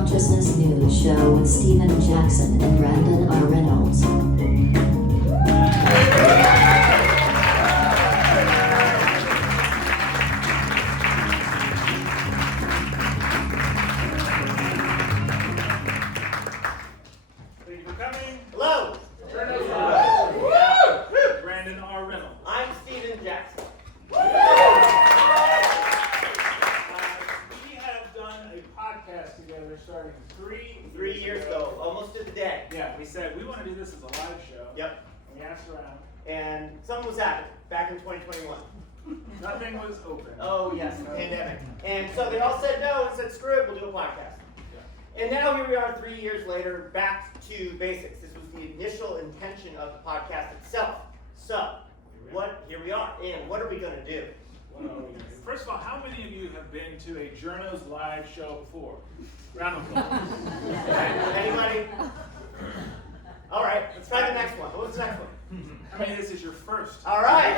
Consciousness News Show with Stephen Jackson and Brandon R. Reynolds. Thank you for coming. Hello. Brandon R. Reynolds. I'm Stephen Jackson. We have done a podcast together starting three years ago, almost to the day. Yeah, we said we want to do this as a live show. Yep. And we asked around. And something was happening back in 2021. Nothing was open. Oh yes, the pandemic. And so they all said no and said screw it, we'll do a podcast. Yeah. And now here we are 3 years later, back to basics. This was the initial intention of the podcast itself. So, here we are. And what are we going to do? First of all, how many of you have been to a JOURNOS live show before? Round of applause. Anybody? All right, let's try the next one. What's the next one? How many of this is your first? All right.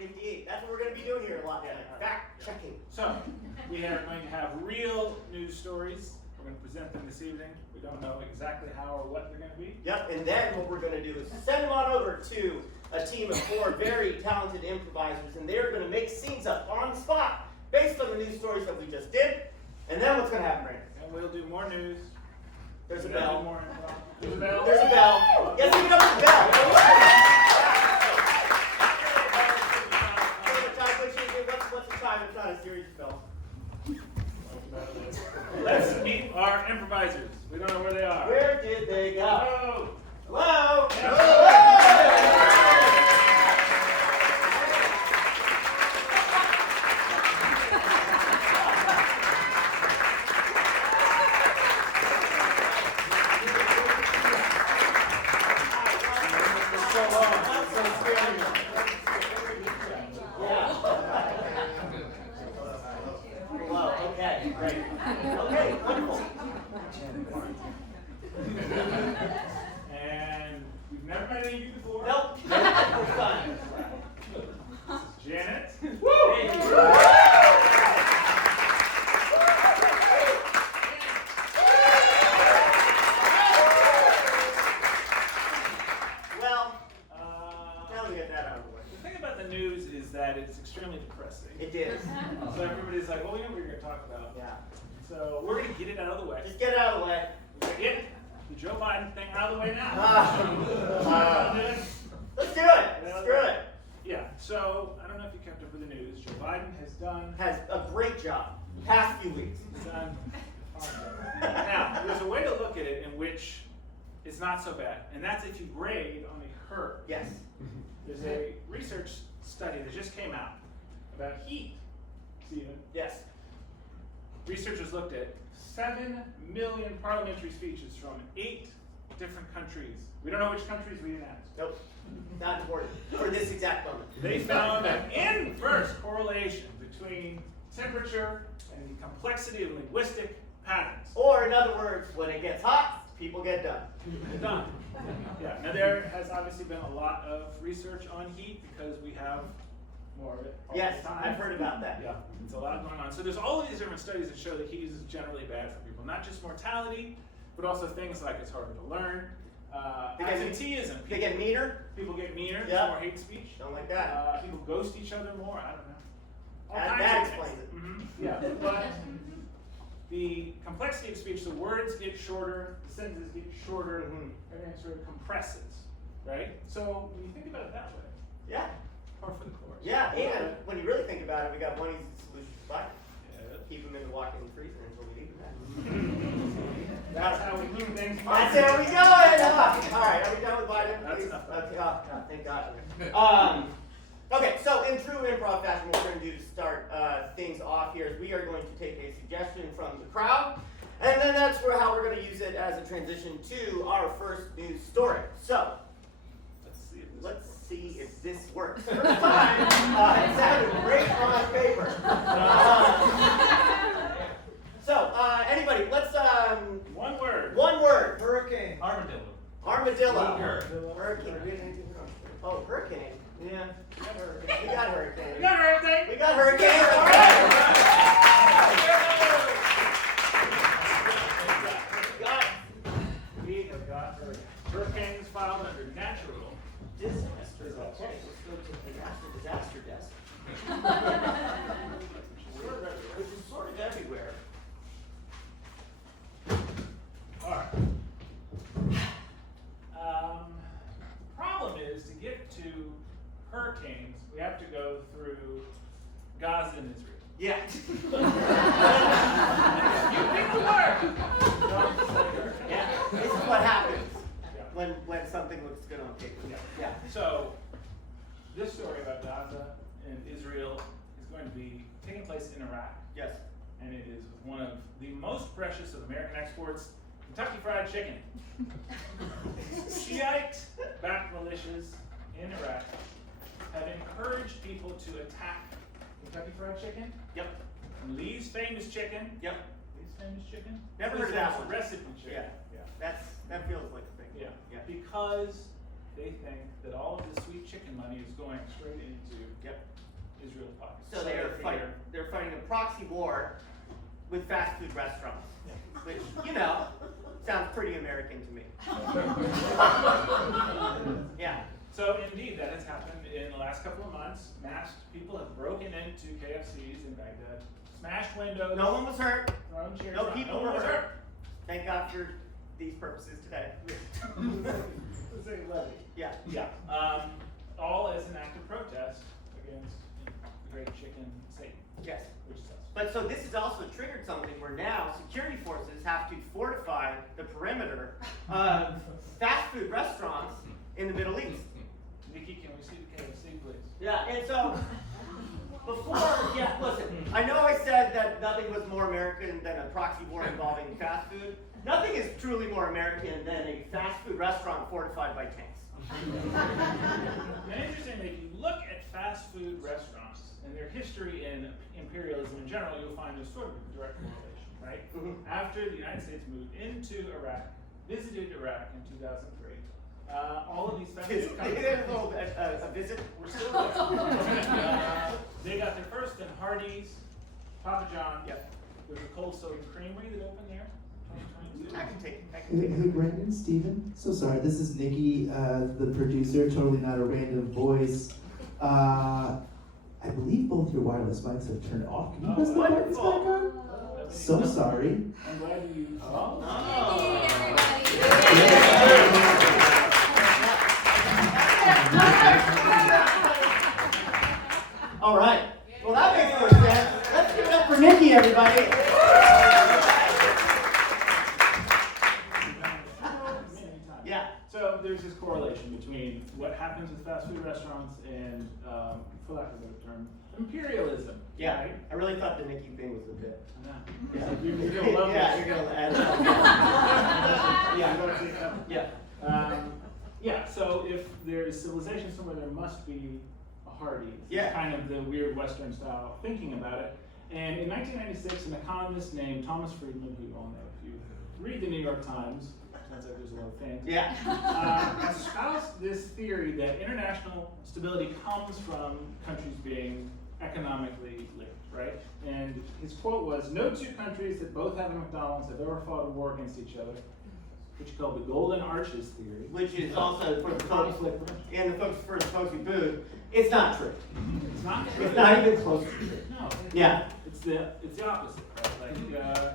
Indeed. That's what we're going to be doing here a lot. Fact checking. So, we are going to have real news stories. We're going to present them this evening. We don't know exactly how or what they're going to be. Yep, and then what we're going to do is send them on over to a team of 4 very talented improvisers, and they're going to make scenes up on the spot based on the news stories that we just did. And then what's going to happen, Brandon? And we'll do more news. There's a We'll do bell. more info. There's a bell. There's a bell. Yes, we know the bell. What's the time? It's not a series of bells. Let's meet our improvisers. We don't know where they are. Where did they go? Hello. Hello. Okay, great. Okay, wonderful. And we've never met any of you before. Nope. First time. This is Janet. Well, now that we get that out of the way. The thing about the news is that it's extremely depressing. It is. So everybody's like, well, we know what you're going to talk about. Yeah. So we're going to get it out of the way. Just get it out of the way. We're going to get the Joe Biden thing out of the way now. Let's do it. Screw it. Yeah, so I don't know if you kept up with the news. Joe Biden Has a great job. Past few weeks. done. Now, there's a way to look at it in which it's not so bad, and that's if you grade on a curve. Yes. There's a research study that just came out about heat, Stephen. Yes. Researchers looked at 7 million parliamentary speeches from 8 different countries. We don't know which countries we didn't ask. Nope. Not important for this exact moment. They found an inverse correlation between temperature and the complexity of linguistic patterns. Or in other words, when it gets hot, people get done. Done. Yeah. Now there has obviously been a lot of research on heat because we have more of it all Yes, the time. I've heard about that. Yeah, it's a lot going on. So there's all of these different studies that show that heat is generally bad for people. Not just mortality, but also things like it's harder to learn. Absenteeism. They get meaner. People get meaner. Yep. There's more hate speech. Don't like that. People ghost each other more. I don't know. All That kinds of explains things. it. Mm-hmm. Yeah, but the complexity of speech, the words get shorter, the sentences get shorter, everything sort of compresses, right? So when you think about it that way, Yeah. par for the course. Yeah, and when you really think about it, we got one easy solution to buy. Yeah. Keep them in the walk-in freezer until we need them. That's how we do things. That's how we go. All right, are we done with Biden? That's Please? enough. Okay. Oh, God, thank God. Okay, so in true improv fashion, what we're going to do to start things off here is we are going to take a suggestion from the crowd, and then that's how we're going to use it as a transition to our first news story. So, let's see if this works. First time, it sounded great on paper. Anybody, let's, One word. one word. Hurricane. Armadillo. Hurricane. Oh, hurricane. Yeah. We got hurricane. We got hurricane. We got hurricane. All right. We have got hurricanes filed under natural Disasters. Okay, let's go to the natural disaster desk. Which is sort of everywhere. All right. Problem is, to get to hurricanes, we have to go through Gaza and Israel. Yeah. You pick the word. Yeah. This is what happens Yeah. when something looks good on paper. Yeah. So, this story about Gaza and Israel is going to be taking place in Iraq, Yes. and it is one of the most precious of American exports, Kentucky Fried Chicken. Shiite-backed militias in Iraq have encouraged people to attack Kentucky Fried Chicken, Yep. and Lee's famous chicken. Yep. Lee's famous chicken? Never Lee's heard of that famous one. Recipe chicken. That feels like a thing. Yeah. Yeah. Because they think that all of the sweet chicken money is going straight into Yep. Israel's pockets. So they're fighting a proxy war with fast food restaurants, which, sounds pretty American to me. Yeah. So indeed, that has happened in the last couple of months. Masked people have broken into KFCs in Baghdad, smashed windows, No one was hurt. thrown chairs No out. people No one were was hurt. Thank God for these purposes today. It's a levy. Yeah. Yeah. All as an act of protest against the great chicken Satan, Yes. which is us. But so this has also triggered something where now security forces have to fortify the perimeter of fast food restaurants in the Middle East. Nikki, can we see the KFC, please? Yeah, and so listen, I know I said that nothing was more American than a proxy war involving fast food. Nothing is truly more American than a fast food restaurant fortified by tanks. And interestingly, if you look at fast food restaurants and their history in imperialism in general, you'll find a sort of direct correlation, right? Mhm. After the United States moved into Iraq, visited Iraq in 2003, all of these fast food companies A visit. were still there. They got their first in Hardee's, Papa John's. Yep. There's a cold soda creamery that opened there, 2022. I can take it. Hey, Brandon, Steven. So sorry, this is Nikki, the producer, totally not a random voice. I believe both your wireless mics have turned off. Can you press the buttons back on? So sorry. I'm glad you. Oh. All right. Well, that makes more sense. Let's give it up for Nikki, everybody. Yeah. So there's this correlation between what happens with fast food restaurants and, for lack of a better term, imperialism. Yeah. Right? I really thought the Nikki thing was a bit. Yeah. You're gonna love Yeah, this. you're gonna add You're Yeah. gonna see it coming. Yeah. Yeah, so if there is civilization somewhere, there must be a Hardee's. Yeah. It's kind of the weird Western style thinking about it. And in 1996, an economist named Thomas Friedman, who you all know if you read the New York Times, turns out there's a lot of things, Yeah. espoused this theory that international stability comes from countries being economically linked, right? And his quote was, "No two countries that both have a McDonald's have ever fought a war against each other," which he called the Golden Arches theory. Which is also for the folks Conflict prevention. and for the folks who booed. It's not true. It's not true. It's not even close to true. No. Yeah. It's the opposite, right? Like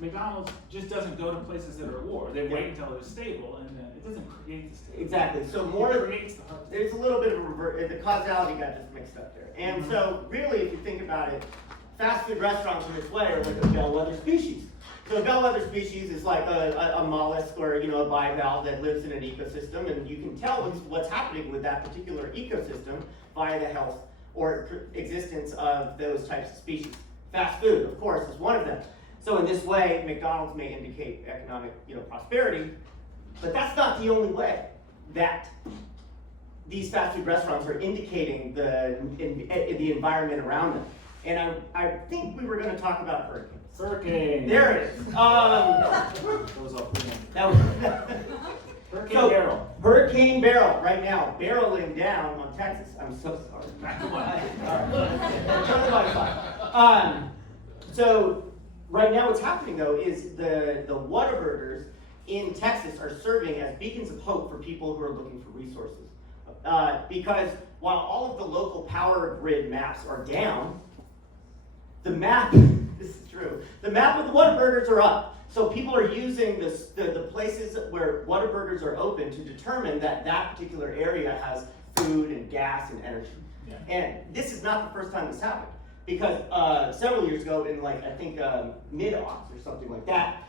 McDonald's just doesn't go to places that are at war. They wait until it's stable, and then it doesn't create the stability. Exactly. So It more creates the hardship. there's a little bit of a revert. The causality got just mixed up there. And so really, if you think about it, fast food restaurants in this way are like a bellwether species. So a bellwether species is like a mollusk or a bivalve that lives in an ecosystem, and you can tell what's happening with that particular ecosystem via the health or existence of those types of species. Fast food, of course, is one of them. So in this way, McDonald's may indicate economic prosperity, but that's not the only way that these fast food restaurants are indicating the environment around them. And I think we were going to talk about hurricanes. Hurricane. There it is. That was all pretty much. That was Hurricane Beryl. Hurricane Beryl, right now, barreling down on Texas. I'm so sorry. Back to one. Turn the mic on. So right now what's happening though is the Whataburgers in Texas are serving as beacons of hope for people who are looking for resources. Because while all of the local power grid maps are down, the map, this is true, the map of the Whataburgers are up. So people are using the places where Whataburgers are open to determine that that particular area has food and gas and energy. Yeah. And this is not the first time this happened. Because several years ago, in like, I think mid-aughts or something like that,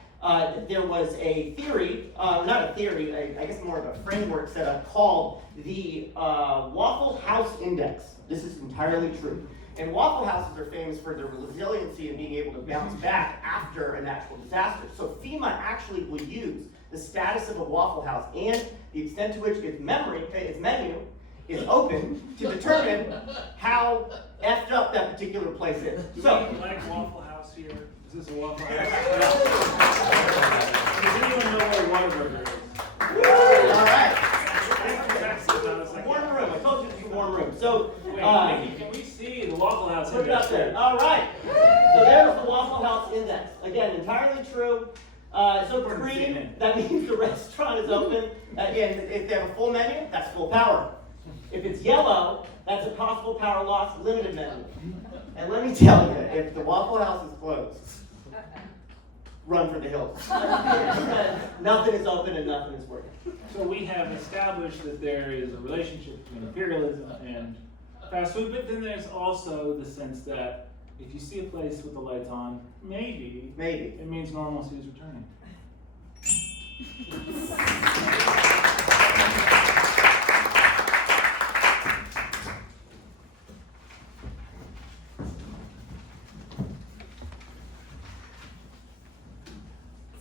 there was a theory, not a theory, I guess more of a framework set up called the Waffle House Index. This is entirely true. And Waffle Houses are famous for their resiliency and being able to bounce back after a natural disaster. So FEMA actually will use the status of a Waffle House and the extent to which its menu is open to determine how effed up that particular place is. Do So, we like Waffle House here? Is this a Waffle House? Does anyone know where Whataburger is? all right. Texas, I was like, Warm room. I told you it's a warm room. So, wait, Nikki, can we see the Waffle House? put it up there. All right. So there's the Waffle House Index. Again, entirely true. So green, that means the restaurant is open. And if they have a full menu, that's full power. If it's yellow, that's a possible power loss, limited menu. And let me tell you, if the Waffle House is closed, run for the hills. Because nothing is open and nothing is working. So we have established that there is a relationship between imperialism and fast food, but then there's also the sense that if you see a place with the lights on, maybe it means normalcy is returning.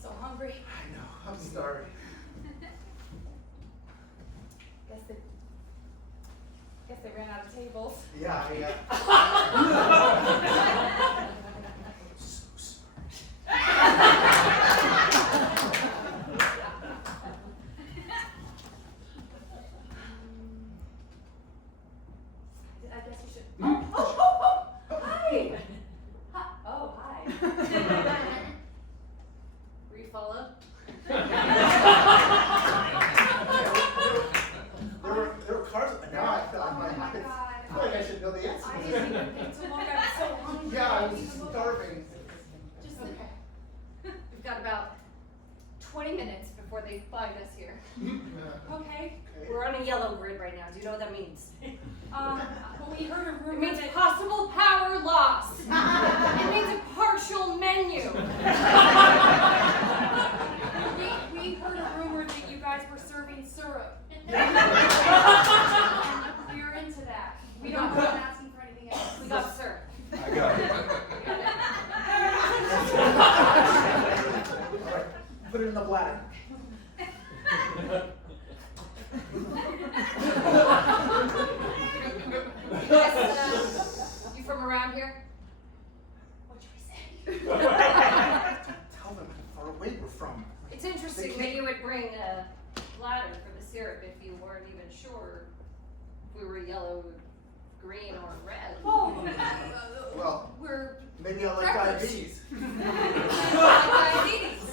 So hungry. I know, I'm starving. Guess they ran out of tables. Yeah, I guess we should. Oh, hi. Oh, hi. Were you followed? There were cars. Now I feel Oh my like God. I feel like I should know the answer. I didn't even think to look. I'm so hungry. Yeah, I didn't was even look. starving. Just okay. We've got about 20 minutes before they find us here. Okay. We're on a yellow grid right now. Do you know what that means? Well, we heard a It rumor means that possible power loss. It means a partial menu. we heard a rumor that you guys were serving syrup. We are into that. We don't want asking for anything else. We got syrup. I got it. All right, put it in the bladder. You from around here? What should we say? Tell them how far away we're from. It's interesting that you would bring a bladder for the syrup if you weren't even sure if we were yellow, green, or red. Oh, Well, we're maybe I like Preppers. diabetes. diabetes.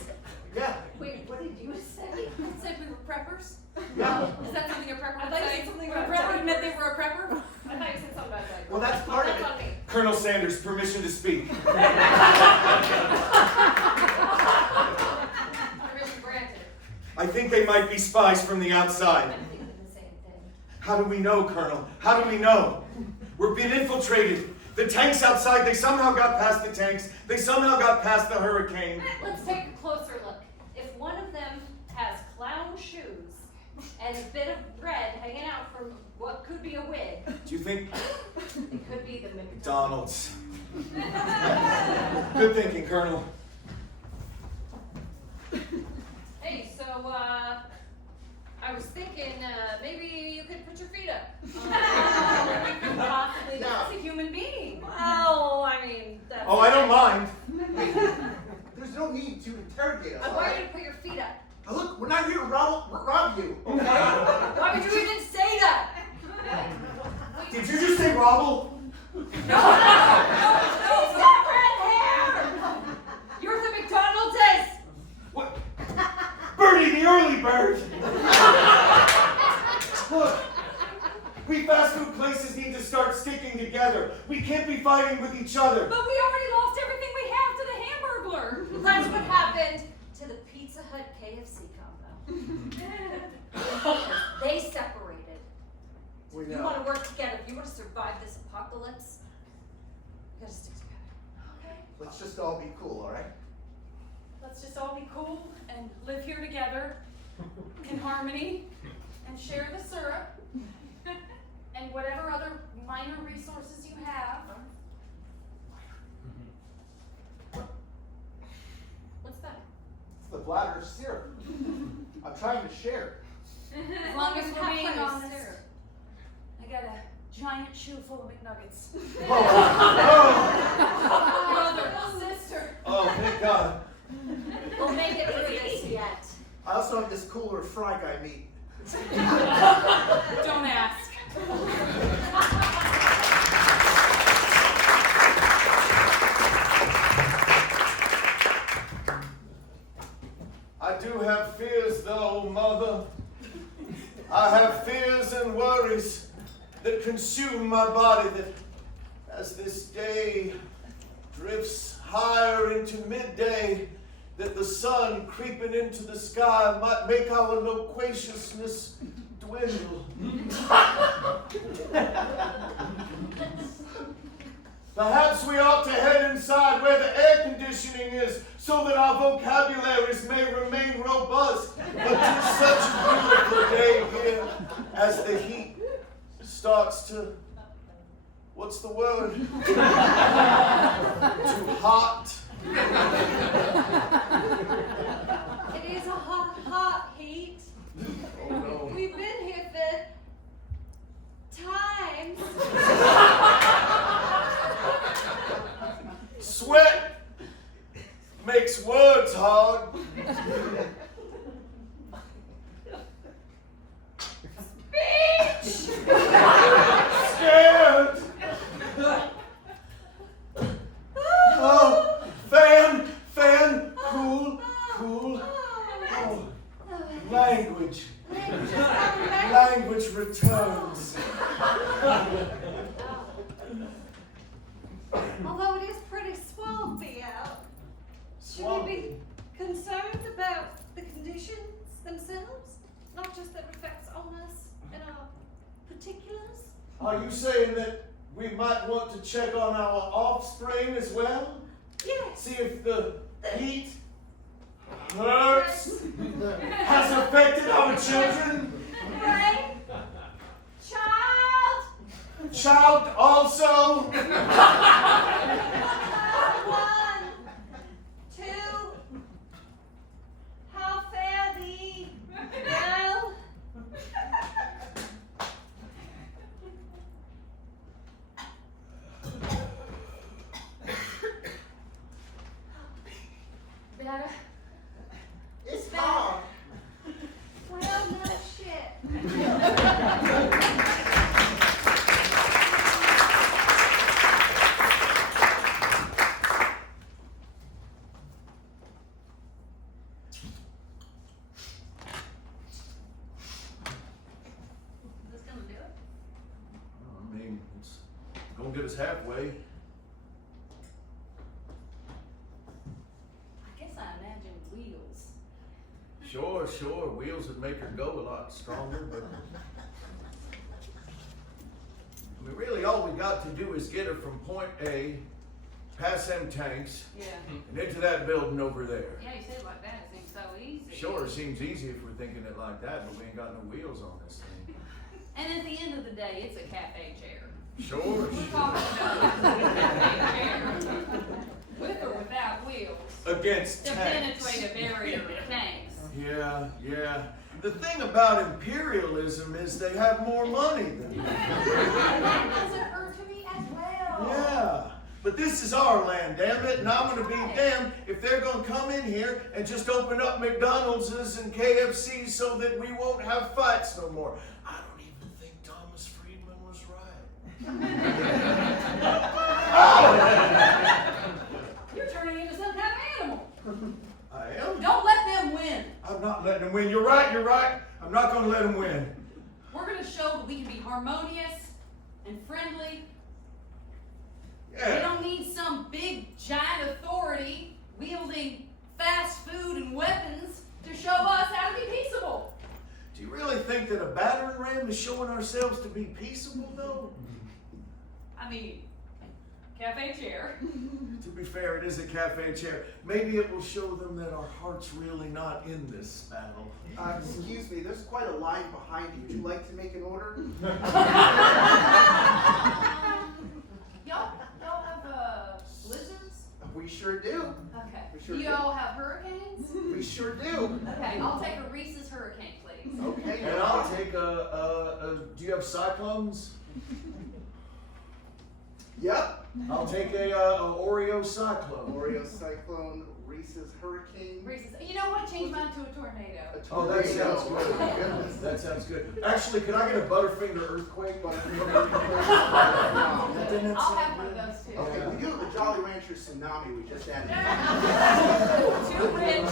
Yeah. Wait, what did you say? I said we were preppers. Yeah. Is that something a prepper I would thought you say? said something When a about prepper diabetes. meant they were a prepper? I thought you said something about that. Well, that's part of That's it. on me. Colonel Sanders, permission to speak. Permission granted. I think they might be spies from the outside. I'm thinking the same thing. How do we know, Colonel? How do we know? We're being infiltrated. The tanks outside, they somehow got past the tanks. They somehow got past the hurricane. Let's take a closer look. If one of them has clown shoes and a bit of red hanging out from what could be a wig, Do you think it could be the McDonald's? Good thinking, Colonel. Hey, so, I was thinking, maybe you could put your feet up. Possibly. That's a human being. Well, I mean, that's. Oh, I don't mind. There's no need to interrogate us. I want you to put your feet up. Now look, we're not here to rob you, okay? Why would you even say that? Did you just say robble? He's got red hair! You're the McDonald's is! What? Bertie, the early bird! Look, we fast food places need to start sticking together. We can't be fighting with each other. But we already lost everything we have to the Hamburglar. That's what happened to the Pizza Hut KFC combo. They separated. We If you know. want to work together, if you want to survive this apocalypse, you gotta stick together. Okay, Let's just all be cool, all right? let's just all be cool and live here together in harmony and share the syrup and whatever other minor resources you have. What's that? It's the bladder of syrup. I'm trying to share. As long as we're Have being plenty of honest, syrup. I got a giant shoe full of McNuggets. Brother, sister. Oh, thank God. We'll make it through this yet. I also have this cooler of Fry Guy meat. Don't ask. I do have fears though, Mother. I have fears and worries that consume my body, that as this day drifts higher into midday, that the sun creeping into the sky might make our loquaciousness dwindle. Perhaps we ought to head inside where the air conditioning is so that our vocabularies may remain robust until such a beautiful day here as the heat starts to, what's the word? Too hot. It is a hot, hot heat. Oh no. We've been here for times. Sweat makes words hard. Speech! Scared. Oh, fan, cool. Oh, language returns. Although it is pretty swampy out, should we be concerned about the conditions themselves? Not just their effects on us and our particulars? Are you saying that we might want to check on our offspring as well? Yes. See if the heat hurts, has affected our children? Right? Child! Child also? 1, 2. How fare thee? Well? Better? It's hard. Well, no shit. Is this gonna do it? I mean, it's gonna get us halfway. I guess I imagine wheels. Sure, wheels would make her go a lot stronger, but I mean, really all we got to do is get her from point A, past them tanks, Yeah. and into that building over there. Yeah, you said it like that. It seems so easy. Sure, it seems easy if we're thinking it like that, but we ain't got no wheels on this thing. And at the end of the day, it's a cafe chair. Sure. We're talking about a cafe chair. With or without wheels. Against To tanks. penetrate a barrier of tanks. Yeah. The thing about imperialism is they have more money than we. That doesn't hurt to me as well. Yeah. But this is our land, damn it, and I'm gonna be damned if they're gonna come in here and just open up McDonald's and KFC's so that we won't have fights no more. I don't even think Thomas Friedman was right. You're turning into some kind of animal. I am? Don't let them win. I'm not letting them win. You're right, you're right. I'm not gonna let them win. We're going to show that we can be harmonious and friendly. We Yeah. don't need some big, giant authority wielding fast food and weapons to show us how to be peaceable. Do you really think that a battering ram is showing ourselves to be peaceable, though? I mean, cafe chair. To be fair, it is a cafe chair. Maybe it will show them that our heart's really not in this battle. Excuse me, there's quite a line behind you. Would you like to make an order? Y'all have blizzards? We sure do. Okay. We sure Do do. y'all have hurricanes? We sure do. Okay, I'll take a Reese's hurricane, please. Okay. And I'll take do you have cyclones? Yep. I'll take a Oreo cyclone. Oreo cyclone, Reese's hurricane. Reese's. You know what? Change mine to a tornado. A Oh, that tornado. sounds good. Goodness. That sounds good. Actually, could I get a Butterfinger earthquake? I'll have one of those too. Okay, we do have a Jolly Rancher tsunami we just added. Too rich.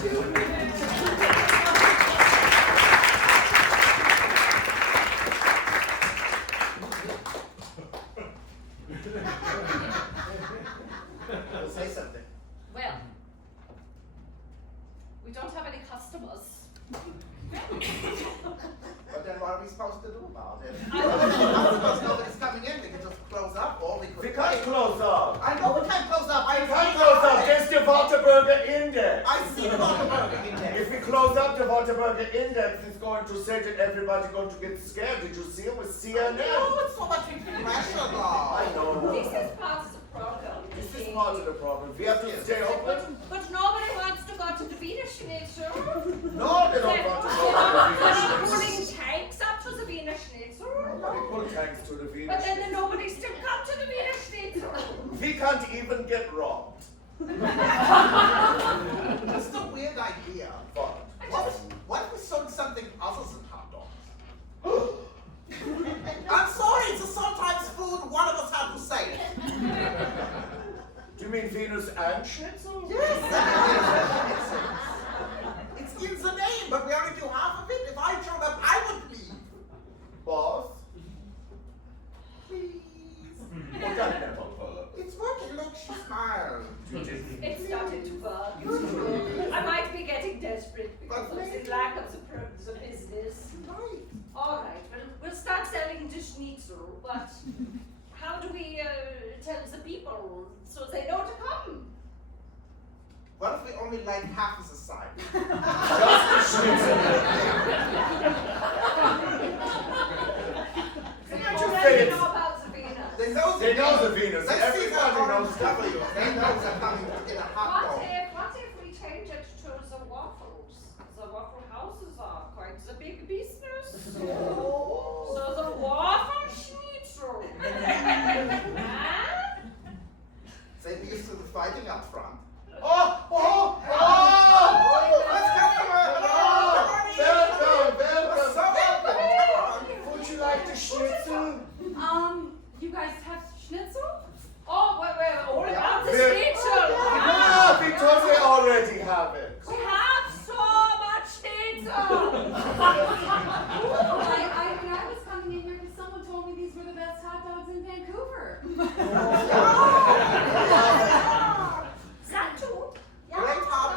Too rich. Say something. Well, we don't have any customers. But then what are we supposed to do about it? I'm supposed to know that it's coming in. We can just close up, or we could. We can't close up. I know we can't close up. We can't close up. There's the Waterburger Index. I see the Waterburger Index. If we close up the Waterburger Index, it's going to say that everybody's going to get scared. Did you see it with CNN? No, it's so much irrational. I know. This is part of the problem. This is part of the problem. We have to stay open. But nobody wants to go to the Wiener Schnitzel. No, they don't want to go to the They're Venus. pulling tanks up to the Wiener Schnitzel. We put tanks to the But Venus. then nobody still come to the Wiener Schnitzel. We can't even get robbed. This is a weird idea. What if we sold something other than hot dogs? I'm sorry, it's a sometimes food. One of us had to say it. Do you mean Venus and Schnitzel? Yes, it's in the name, but we only do half of it. If I showed up, I would leave. Boss? Please. Well, that never worked. It's working. Look, she smiled. It started to work. I might be getting desperate because of the lack of the business. Right. All right, we'll start selling the schnitzel, but how do we tell the people so they know to come? What if we only like half of the side? Just the Schnitzel. They just already say it's- know about the Venus. They know They know the Venus. Let's see that Everybody orange knows W. They know they're coming to get a hot dog. What if we change it to the waffles? The waffle houses are quite the big business. So the waffle schnitzel. Huh? They're used to the fighting up front. Oh! Let's customer! Welcome! Would you like the Schnitzel? You guys have schnitzel? Oh, wait, all about the We're- schnitzel. Yeah, because we already have it. We have so much schnitzel. I was coming in here because someone told me these were the best hot dogs in Vancouver. That too. Great hot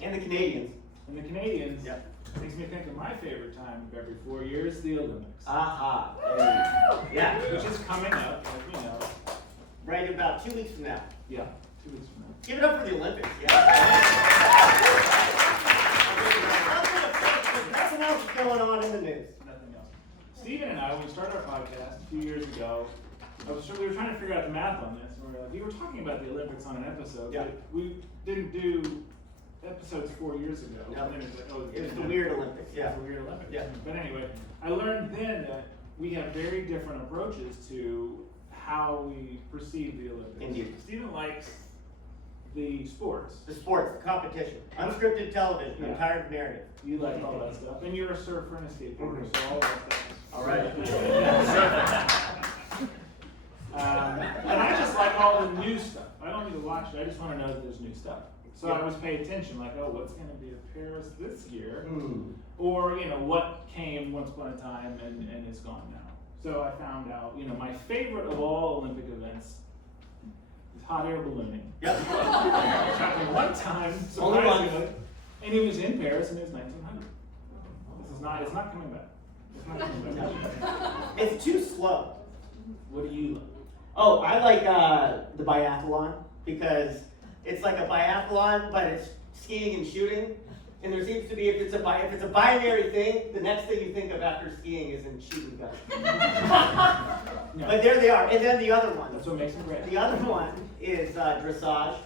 And the Canadians. And the Canadians Yep. makes me think of my favorite time of every 4 years, the Olympics. Aha. Yeah. Which is coming up, like we know. Right about 2 weeks from now. Yeah, 2 weeks from now. Give it up for the Olympics. Yeah. Nothing else is going on in the news. Nothing else. Stephen and I, when we started our podcast a few years ago, we were trying to figure out the math on this. And we were talking about the Olympics on an episode, Yeah. but we didn't do episodes 4 years ago. No. And then it was like, oh, It was the weird Olympics. Yeah. It's the weird Olympics. Yeah. But anyway, I learned then that we have very different approaches to how we perceive the Olympics. Indeed. Stephen likes the sports. The sports, the competition, unscripted television. I'm Yeah. tired of narrative. You like all that stuff. And you're a surfer and a skateboarder, so all that stuff. All right. And I just like all the new stuff. I don't need to watch it. I just want to know that there's new stuff. So I always pay attention, like, oh, what's going to be at Paris this year? Or, what came once upon a time and is gone now. So I found out, my favorite of all Olympic events is hot air ballooning. Yep. It happened one time, Only once. surprisingly, and he was in Paris and it was 1900. It's not coming back. It's not coming back. It's too slow. What do you like? Oh, I like the biathlon because it's like a biathlon, but it's skiing and shooting. And there seems to be, if it's a binary thing, the next thing you think of after skiing is in shooting guns. But there they are. And then the other one. That's what makes it great. The other one is dressage.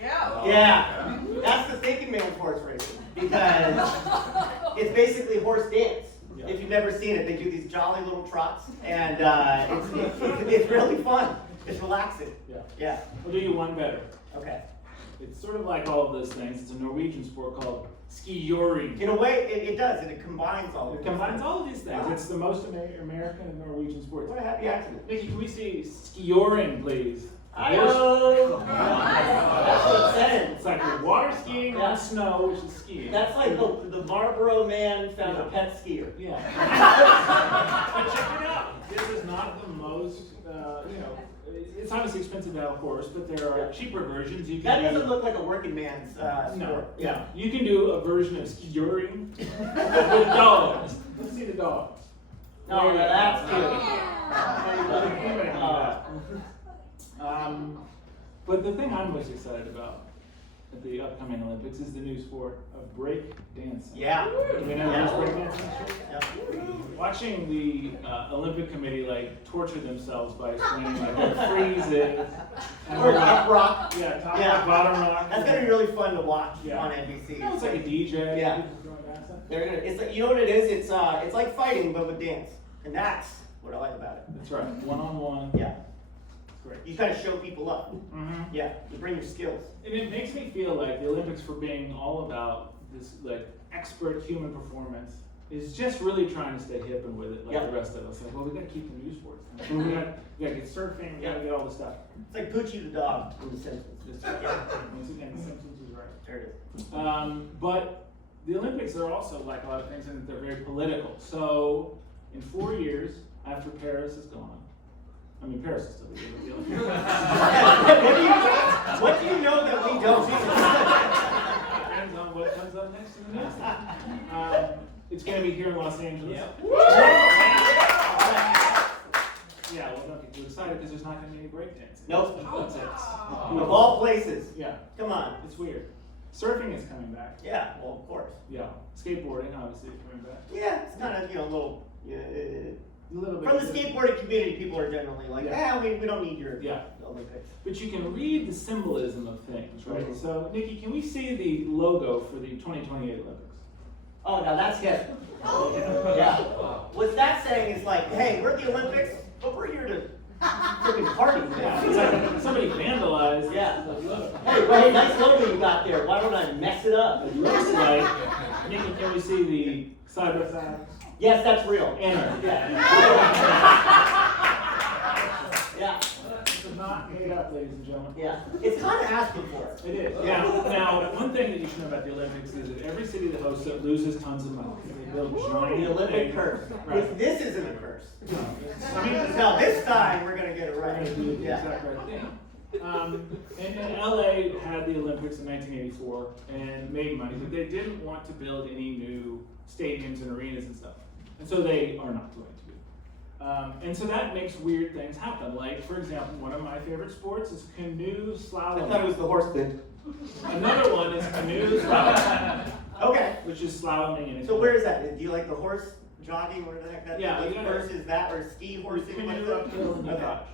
Yeah. Yeah, that's the thinking man's horse racing because it's basically horse dance. Yeah. If you've never seen it, they do these jolly little trots, and it's really fun. It's relaxing. Yeah. Yeah. We'll do you one better. Okay. It's sort of like all of those things. It's a Norwegian sport called skijoring. In a way, it does, and it combines all of It it. combines all of these things. It's the most American and Norwegian sports. What a happy accident. Nikki, can we see skijoring, please? Hi-yo! That's what it says. It's like water skiing Yeah. on snow, which is skiing. That's like the Marlboro man found a pet skier. Yeah. But check it out. This is not the most, it's obviously expensive to have a horse, but there are cheaper versions. You That can doesn't look like a working man's sport. No, Yeah. You can do a version of skijoring with dogs. Let's see the dogs. No, There you go. that's cute. Anybody can do that. But the thing I'm most excited about at the upcoming Olympics is the new sport of break dancing. Yeah. Do we know Yeah. break dancing? Yeah. Watching the Olympic committee torture themselves by explaining they'll freeze it. Or top rock. Yeah, top Yeah. rock, bottom rock. That's gonna be really fun to watch Yeah. on NBC. No, it's like a DJ. Yeah. People throwing dancing. They're gonna. It's like, you know what it is? It's like fighting but with dance, and that's what I like about it. That's right. One-on-one. Yeah. It's great. You kind of show people up. Mm-hmm. Yeah. You bring your skills. And it makes me feel like the Olympics, for being all about this expert human performance, is just really trying to stay hip and with it like Yeah. the rest of us. Like, well, we gotta keep the new sports. We gotta get surfing, we gotta get all this stuff. It's like Poochie the dog from The Simpsons. Once again, The Simpsons is right. There it is. But the Olympics are also like a lot of things in that they're very political. So in 4 years, after Paris is gone, Paris is still the Olympics. What do you know that we don't? Depends on what comes up next in the news. It's going to be here in Los Angeles. Yeah, well, don't get too excited because there's not going to be any breakdancing. Nope. That's it. Of all places. Yeah, Come on. it's weird. Surfing is coming back. Yeah. Well, of course. Yeah. Skateboarding, obviously, is coming back. Yeah. It's kind of a little. A little bit. From the skateboarding community, people are generally like, we don't need your Yeah. Olympics. But you can read the symbolism of things, right? Mhm. So, Nikki, can we see the logo for the 2028 Olympics? Oh, now that's hip. Yeah. What that's saying is like, hey, we're the Olympics, but we're here to freaking party. Yeah, it's like somebody vandalized. Yeah. the logo. Hey, nice logo you got there. Why don't I mess it up? It looks like, Nikki, can we see the side by side? Yes, that's real. Enter. Yeah. Yeah. This is not made up, ladies and gentlemen. Yeah. It's kind of asking for it. It is. Yeah. Now, one thing that you should know about the Olympics is that every city that hosts it loses tons of money. They build giant. The Olympic curse. Right. This isn't a curse. I mean, Now this time we're gonna get it we're right. going to do the Yeah. exact right thing. And LA had the Olympics in 1984 and made money, but they didn't want to build any new stadiums and arenas and stuff. And so they are not going to. And so that makes weird things happen. Like, for example, one of my favorite sports is canoe slalom. I thought it was the horse bit. Another one is canoe slalom, Okay. which is slaloming in a So where is that? Do you like the horse jogging, whatever the heck that Yeah, is? you gotta- Versus that, or ski horsing? what is canoe it? uphill in the Okay. garage.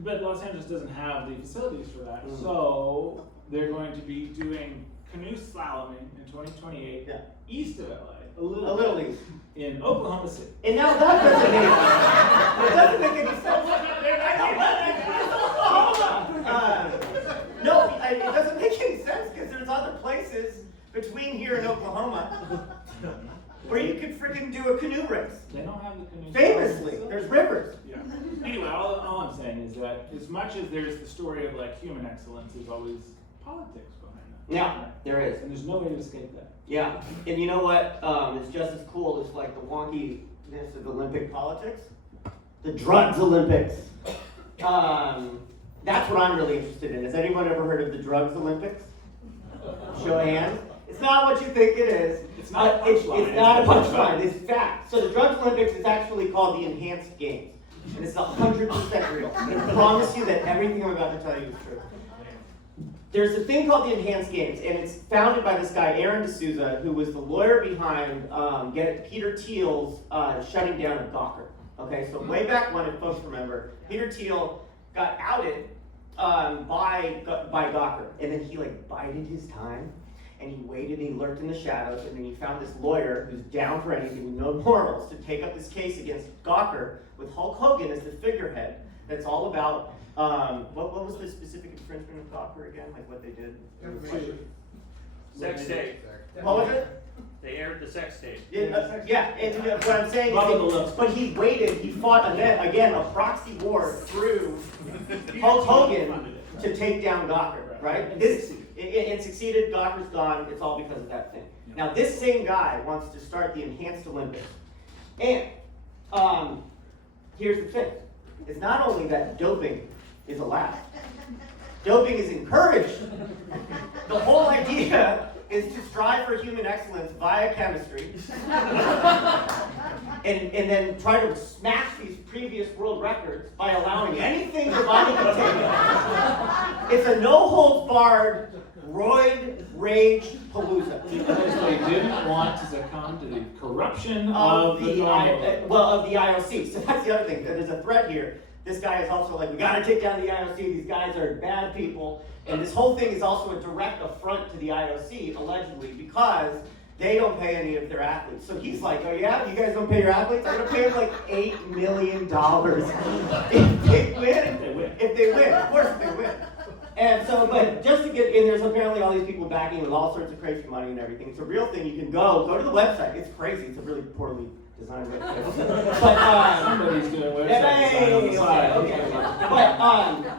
But Los Angeles doesn't have the facilities for that, Mm. so they're going to be doing canoe slaloming in 2028 Yeah. east of LA, A little league. in Oklahoma City. And now that doesn't make, it doesn't make any sense. No, it doesn't make any sense because there's other places between here and Oklahoma where you could freaking do a canoe race. They don't have the canoe. Famously, slalom there's facility. rivers. Yeah. Anyway, all I'm saying is that as much as there's the story of like human excellence, there's always politics behind that. Yeah, there is. And there's no way to escape that. Yeah, and you know what? It's just as cool as like the wonkiness of Olympic politics. The drugs Olympics. That's what I'm really interested in. Has anyone ever heard of the drugs Olympics? Show of hands. It's not what you think it is. It's not a It's punchline. not a It's a punchline. It's fact. So the drugs Olympics is actually called the Enhanced Games, and it's 100% real. I promise you that everything I'm about to tell you is true. There's a thing called the Enhanced Games, and it's founded by this guy, Aaron D'Souza, who was the lawyer behind Peter Thiel's shutting down of Gawker. Okay, so way back when, if folks remember, Peter Thiel got outed by Gawker, and then he like bided his time, and he waited and he lurked in the shadows, and then he found this lawyer who's down for anything with no morals to take up this case against Gawker with Hulk Hogan as the figurehead. That's all about what was the specific infringement of Gawker again? Like what they did? Sex tape. What was it? They aired the sex tape. Yeah, and what I'm saying Love the is, looks. but he waited, he fought again a proxy war through Hulk Hogan to take down Gawker, right? And This succeeded. it succeeded. Gawker's gone. It's all because of that thing. Now this same guy wants to start the Enhanced Olympics, and here's the thing: it's not only that doping is allowed, doping is encouraged. The whole idea is to strive for human excellence via chemistry, and then try to smash these previous world records by allowing anything the body can take. It's a no-holds-barred, roid rage palooza. Because they didn't want to succumb to the corruption of the of the IOC. So that's the other thing. There's a threat here. This guy is also like, we got to take down the IOC. These guys are bad people. And this whole thing is also a direct affront to the IOC, allegedly, because they don't pay any of their athletes. So he's like, oh yeah, you guys don't pay your athletes? I'm going to pay them like $8 million if they win. If they win, of course they win. And so, but just to get in, there's apparently all these people backing with all sorts of crazy money and everything. It's a real thing. You can go to the website. It's crazy. It's a really poorly designed website. But Somebody's doing website yeah, design on the side. okay. But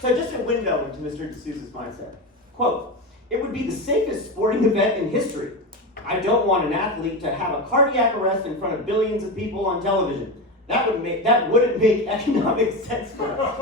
so just a window into Mr. D'Souza's mindset. Quote: "It would be the safest sporting event in history. I don't want an athlete to have a cardiac arrest in front of billions of people on television. That wouldn't make economic sense for us."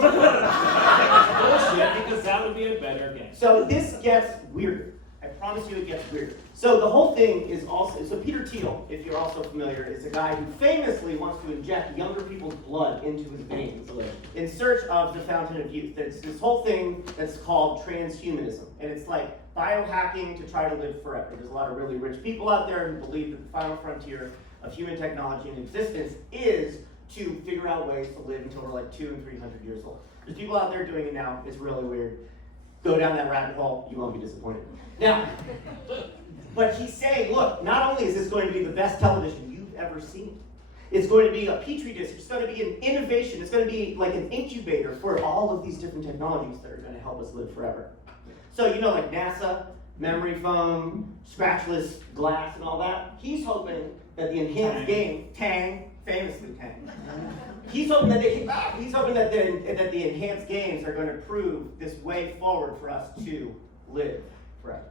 Bullshit, because that would be a better game. So this gets weirder. I promise you it gets weirder. So the whole thing is also, so Peter Thiel, if you're also familiar, is a guy who famously wants to inject younger people's blood into his veins in search of the fountain of youth. It's this whole thing that's called transhumanism. And it's like biohacking to try to live forever. There's a lot of really rich people out there who believe that the final frontier of human technology and existence is to figure out ways to live until we're like 200 and 300 years old. There's people out there doing it now. It's really weird. Go down that rabbit hole, you won't be disappointed. Now, but he's saying, look, not only is this going to be the best television you've ever seen, it's going to be a petri dish, it's going to be an innovation, it's going to be like an incubator for all of these different technologies that are going to help us live forever. So, you know, like NASA, memory foam, scratchless glass and all that, he's hoping that the enhanced game, Tang, famously Tang, he's hoping that the enhanced games are going to prove this way forward for us to live forever.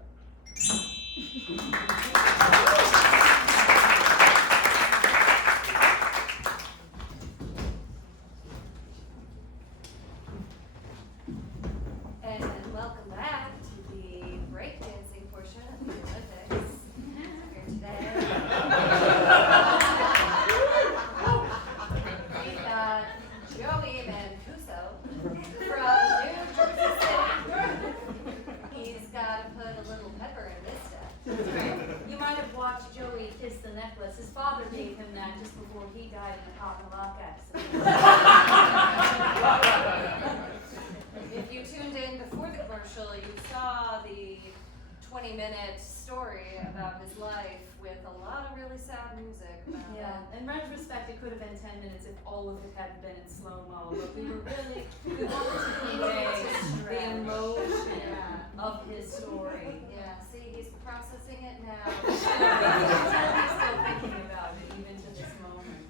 story about his life with a lot of really sad music. Yeah, in retrospect, it could have been 10 minutes if all of it hadn't been in slow-mo, but we wanted to convey the emotion of his story. Yeah, see, he's processing it now. He's still thinking about it, even to this moment.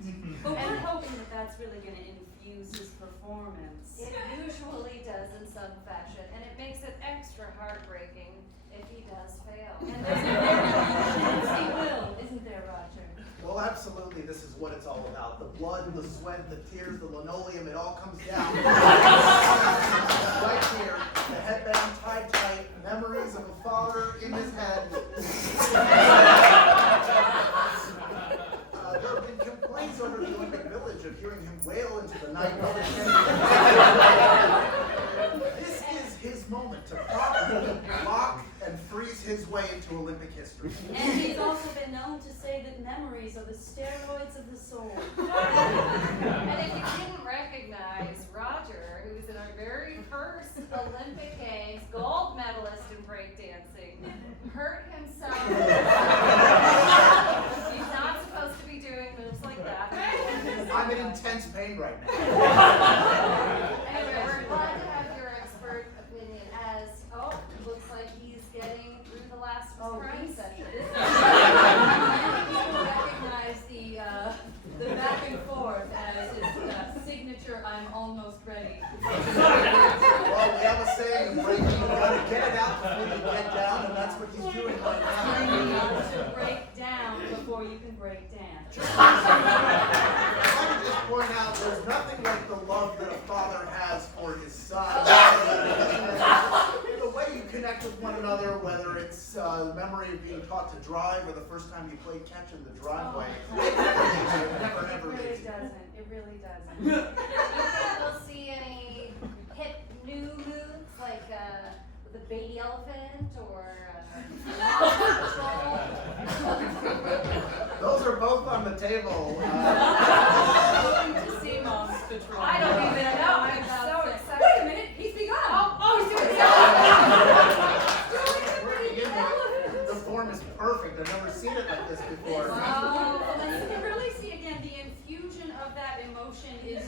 But we're hoping that that's really going to infuse his performance. It usually does in some fashion, and it makes it extra heartbreaking if he does fail. And there's a very good chance he will, isn't there, Roger? Well, absolutely, this is what it's all about. The blood, the sweat, the tears, the linoleum, it all comes down. Right here, the headband tied tight, memories of a father in his head. There have been complaints over the Olympic Village of hearing him wail into the night. This is his moment to properly lock and freeze his way into Olympic history. And he's also been known to say that memories are the steroids of the soul. And if you didn't recognize Roger, who was in our very first Olympic Games gold medalist in breakdancing, hurt himself. He's not supposed to be doing moves like that. I'm in intense pain right now. Anyway, we're glad to have your expert opinion as, looks like he's getting through the last crying session. People recognize the back and forth as his signature, I'm almost ready. Well, we have a saying in breaking, you gotta get it out before you get down, and that's what he's doing right now. You need to break down before you can break dance. Let me just point out, there's nothing like the love that a father has for his son. The way you connect with one another, whether it's the memory of being taught to drive or the first time you played catch in the driveway, it never It really leaves you. doesn't. It really doesn't. Do you think we'll see any hip new moves like the baby elephant or patrol? Those are both on the table. To see Mom's Patrol. I don't even know. I'm so excited. Wait a minute, he's begun. Oh, he's doing The form is perfect. I've never seen it like this before. And you can really see again the infusion of that emotion is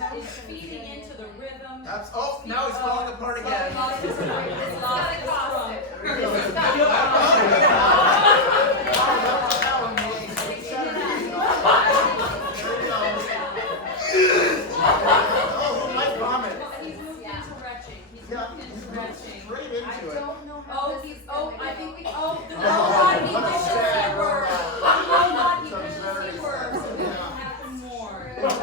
feeding into the rhythm. That's, now he's falling apart again. It's lost its strung. There we go. Oh, my vomit. He's moved into retching. He's Yeah, moved into he's retching. straight I into it. don't know how Oh, this he's, is I think we, going. the robot, he will see words. The robot, he will see words. It will happen more. What do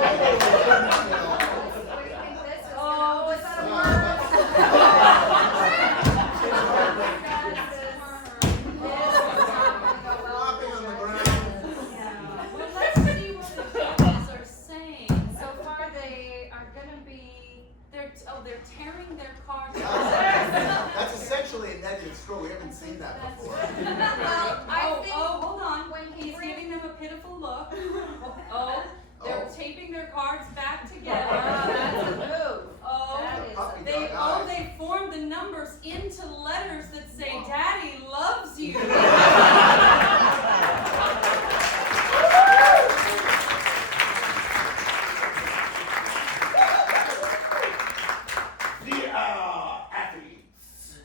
you think this is? Oh, Is that a word? Flopping on the ground. Well, let's see what the judges are saying. So far, they are gonna be. They're tearing their cars. That's essentially a negative score. We haven't seen that before. Well, I think hold on. when he He's ran- giving them a pitiful look. They're Oh. taping their cards back Oh, together. that's a move. That is Puppy a dog eyes. They formed the numbers into letters that say, Daddy loves you. We are athletes.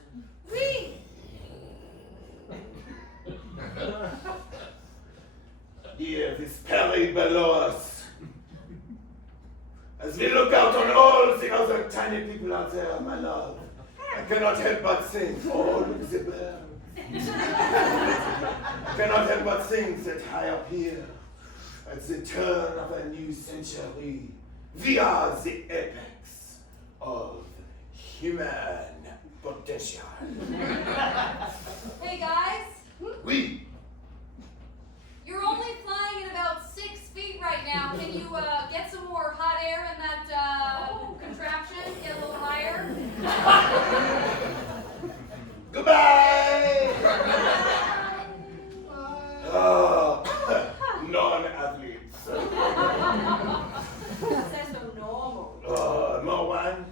Here is Perry below us. As we look out on all the other tiny people out there, my love, I cannot help but think, oh, look the birds. I cannot help but think that high up here, at the turn of a new century, we are the apex of human potential. Hey guys, We. you're only flying at about 6 feet right now. Can you get some more hot air in that contraption? Get a little higher? Goodbye! Oh, non-athletes. Says so normal. More wine?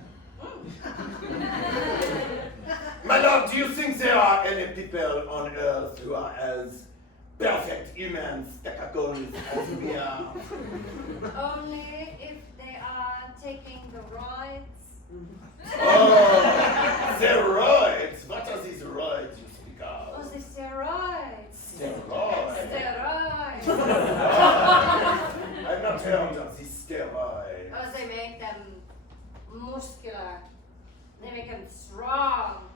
My love, do you think there are any people on Earth who are as perfect human spectacles as we are. Only if they are taking the rides. Oh, steroids! What are these roids you speak Oh, of? the steroids. Steroids. Steroids. I've not heard of these steroids. Oh, they make them muscular. They make them strong.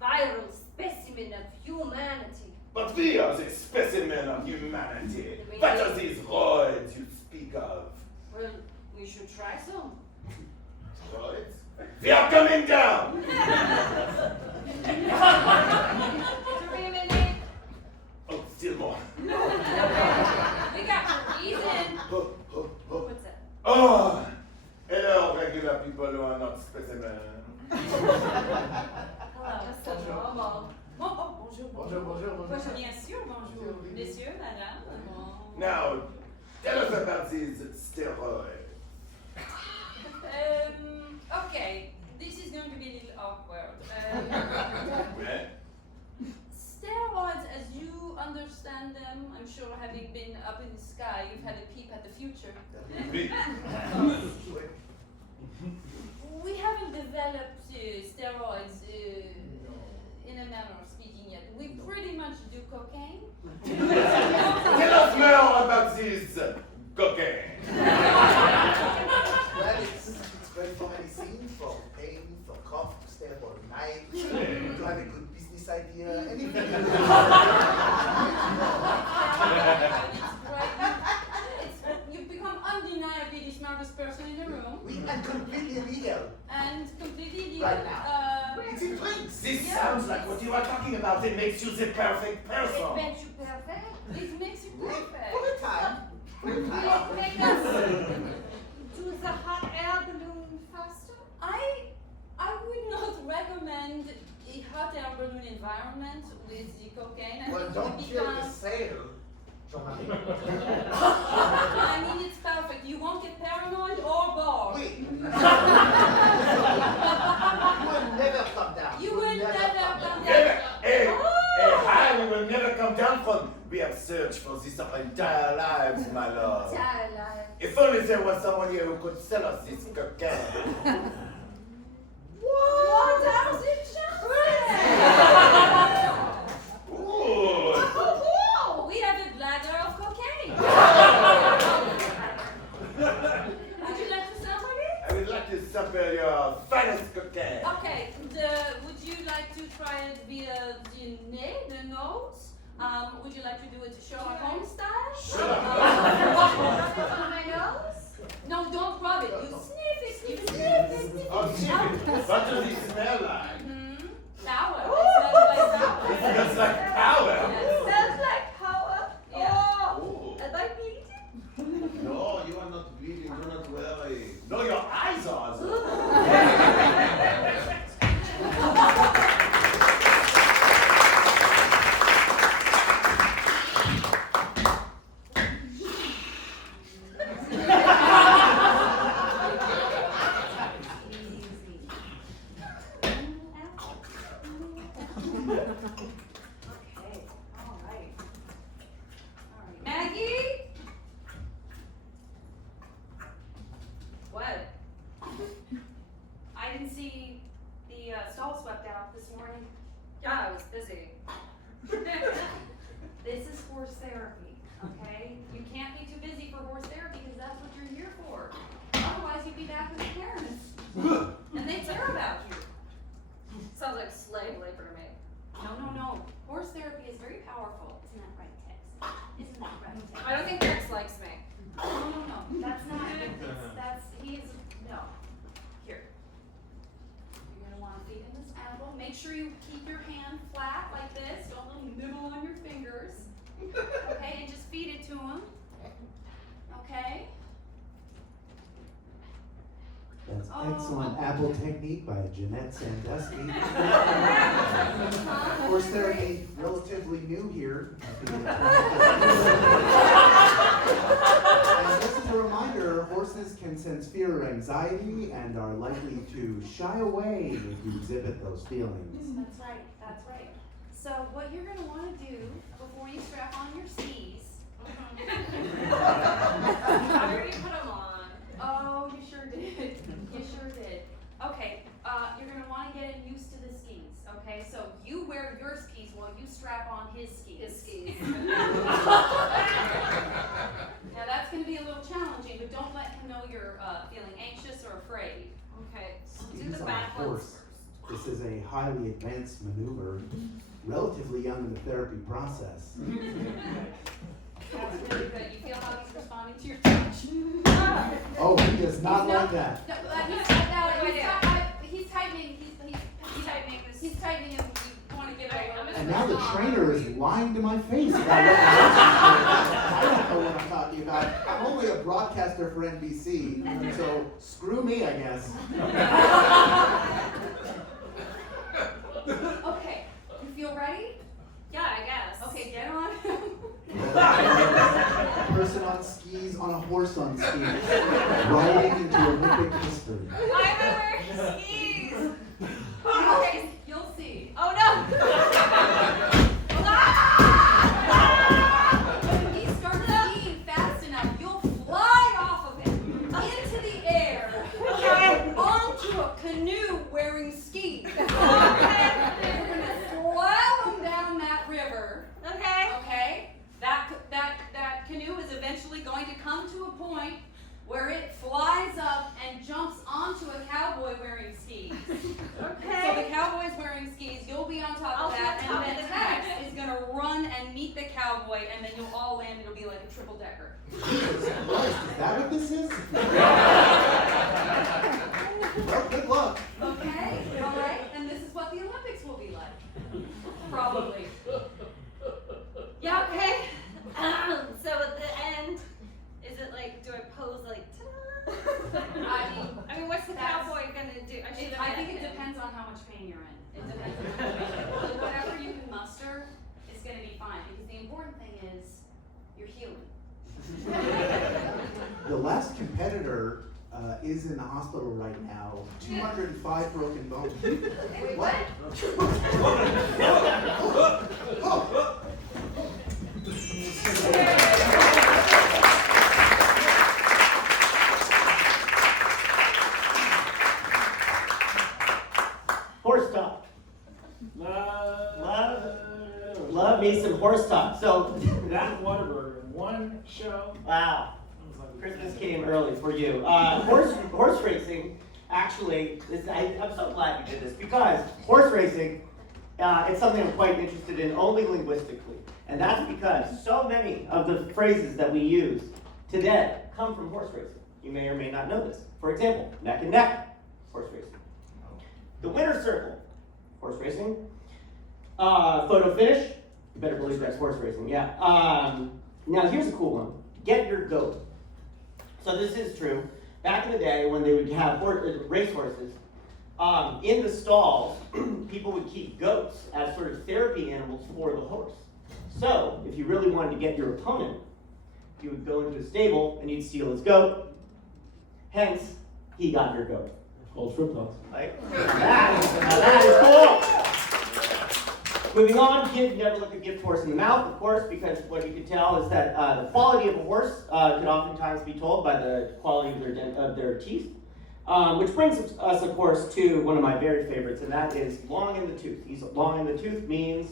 Viral specimen of humanity. But we are the specimen of humanity. What are these roids you speak of? Well, we should try some. Roids? We are coming down! 3 minutes. Oh, still more. We got reason. What's that? Oh, hello, regular people who are not specimen. Hello. That's so normal. Bonjour. Bonjour, bonjour, bonjour. Bien sûr, bonjour. Messieurs, madame. Bon. Now, tell us about these steroids. Okay, this is going to be a little awkward. Yeah? Steroids, as you understand them, I'm sure having been up in the sky, you've had a peep at the future. We haven't developed steroids in a manner of speaking yet. We pretty much do cocaine. Tell us more about this cocaine. Well, it's very for many things, for pain, for cough, to stay up all night, to have a good business idea, anything. It's great. You've become undeniably the smartest person in the room. And completely illegal. And completely legal. Right now. It's in drinks. This sounds like what you are talking about. It makes you the perfect It person. makes you perfect. It makes you For perfect. a time. Make us do the hot air balloon faster. I would not recommend a hot air balloon environment with the cocaine. I Well, think don't it kill the becomes- sailor, Johnny. I mean, it's perfect. You won't get paranoid or bored. Wait. You will never come down. You will never come down. Never. Hey, hi, we will never come down from. We have searched for this our entire lives, my lord. If only there was someone here who could sell us this cocaine. What else is Ooh. We have a bladder of cocaine. Would you like to sample it? I would like to sample your finest cocaine. Okay, would you like to try it via the nez, the nose? Would you like to do it Sherlock Holmes style? Sherlock On my nose? No, don't rub it. You sniff it, you sniff it, sniff it. Oh, gee, what does it smell like? Sour. It smells like sour. It smells like power. Smells like power. Yeah. Oh. Am I bleeding? No, you are not bleeding. Do not worry. No, your eyes are. Okay, all right. Maggie? What? I didn't see the stall swept out this morning. Yeah, I was busy. This is horse therapy, okay? You can't be too busy for horse therapy because that's what you're here for. Otherwise, you'd be back with your parents. And they care about you. Sounds like slave labor to me. No. Horse therapy is very powerful. Isn't that right, Tex? Isn't that right, Tex? I don't think Tex likes me. No. That's not it. He's, no. Here. You're gonna wanna feed him this apple. Make sure you keep your hand flat like this. Don't let him nibble on your fingers. Okay, and just feed it to him. Okay? That's Oh. excellent apple technique by Jeanette Sandusky. Horse therapy, relatively new here. And just as a reminder, horses can sense fear or anxiety and are likely to shy away if you exhibit those feelings. That's right. So what you're gonna wanna do before you strap on your skis. I already put them on. Oh, you sure did. You sure did. Okay, you're gonna wanna get him used to the skis, okay? So you wear your skis while you strap on his skis. His skis. Now that's gonna be a little challenging, but don't let him know you're feeling anxious or afraid. Okay, I'll do Skis the on a back ones horse. first. This is a highly advanced maneuver, relatively young in the therapy process. That's really good. You feel how he's responding to your touch? Oh, he does not He's like that. He's tightening. He's tightening. He's tightening. And you want to give it a little bit. And of now the response. trainer is lying to my face about what I don't know what I'm talking about. I'm only a broadcaster for NBC, so screw me, I guess. Okay, you feel ready? Yeah, I guess. Okay, get on. A person on skis on a horse on skis, riding into Olympic history. I remember skis. Okay, you'll see. Oh no! When he starts skiing fast enough, you'll fly off of it into the air, onto a canoe wearing skis. You're gonna slalom down that river. Okay. Okay? That canoe is eventually going to come to a point where it flies up and jumps onto a cowboy wearing skis. Okay. So the cowboy's wearing skis, you'll be on top I'll of be that, on top and of then the Tex canoe. is gonna run and meet the cowboy, and then you'll all land. It'll be like a triple decker. Jesus Christ, is that what this is? Well, good luck. Okay? All right? And this is what the Olympics will be like. Probably. Yeah, okay. So at the end, is it like, do I pose like, ta-da? I mean, what's the That's- cowboy gonna do? I think it depends on how much pain you're in. It depends on how much pain. So whatever you can muster is going to be fine, because the important thing is you're healing. The last competitor is in the hospital right now. 205 broken bones. Wait, What? Horse talk. Love me some horse talk. So, That Whataburger in one show. wow, I was like, Christmas came early for you. Horse racing, actually, I'm so glad you did this because horse racing, it's something I'm quite interested in only linguistically. And that's because so many of the phrases that we use today come from horse racing. You may or may not know this. For example, neck and neck, horse racing. The winner's circle, horse racing. Photo finish, you better believe that's horse racing, yeah. Now here's a cool one, get your goat. So this is true. Back in the day when they would have race horses, in the stalls, people would keep goats as sort of therapy animals for the horse. So if you really wanted to get your opponent, you would go into a stable and you'd steal his goat. Hence, he got your goat. Old flip flops. Right? Now that is cool. Moving on, kids never look a gift horse in the mouth, of course, because what you can tell is that the quality of a horse could oftentimes be told by the quality of their teeth. Which brings us, of course, to one of my very favorites, and that is long in the tooth. He's long in the tooth means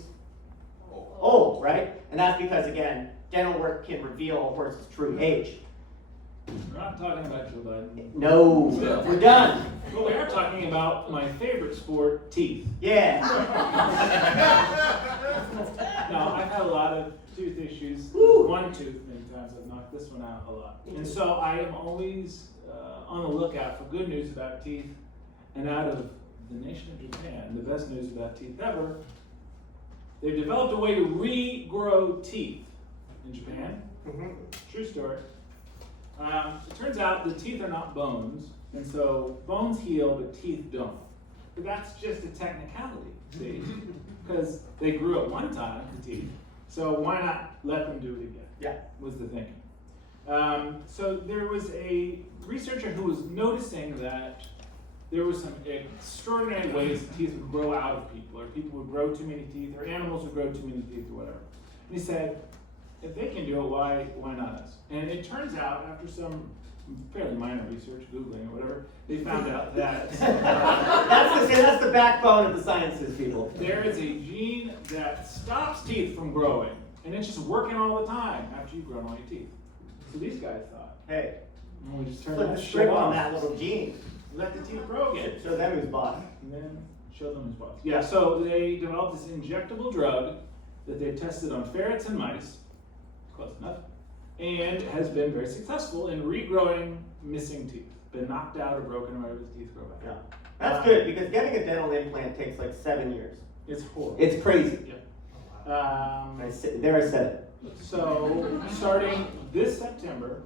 old, right? And that's because, again, dental work can reveal a horse's true age. We're not talking about Joe Biden. No, we're done. But we are talking about my favorite sport, teeth. Yeah. Now, I've had a lot of tooth issues. Woo. One tooth, many times I've knocked this one out a lot. And so I am always on the lookout for good news about teeth. And out of the nation of Japan, the best news about teeth ever, they've developed a way to regrow teeth in Japan. True story. It turns out the teeth are not bones, and so bones heal, but teeth don't. But that's just a technicality, see? Because they grew at one time, the teeth, so why not let them do it again? Yeah. Was the thinking. So there was a researcher who was noticing that there were some extraordinary ways that teeth would grow out of people, or people would grow too many teeth, or animals would grow too many teeth, or whatever. And he said, if they can do it, why not us? And it turns out, after some fairly minor research, Googling or whatever, they found out that That's the backbone of the sciences, people. there is a gene that stops teeth from growing, and it's just working all the time after you've grown all your teeth. So these guys thought, Hey, well, we just turn flip that the shit script on off, that little gene. let the teeth grow again. Show them who's boss. And then show them his boss. Yeah, so they developed this injectable drug that they tested on ferrets and mice, close enough, and has been very successful in regrowing missing teeth. Been knocked out or broken or whatever, the teeth grow back. Yeah. That's good, because getting a dental implant takes like 7 years. It's horrible. It's crazy. Yeah. I said it. So, starting this September,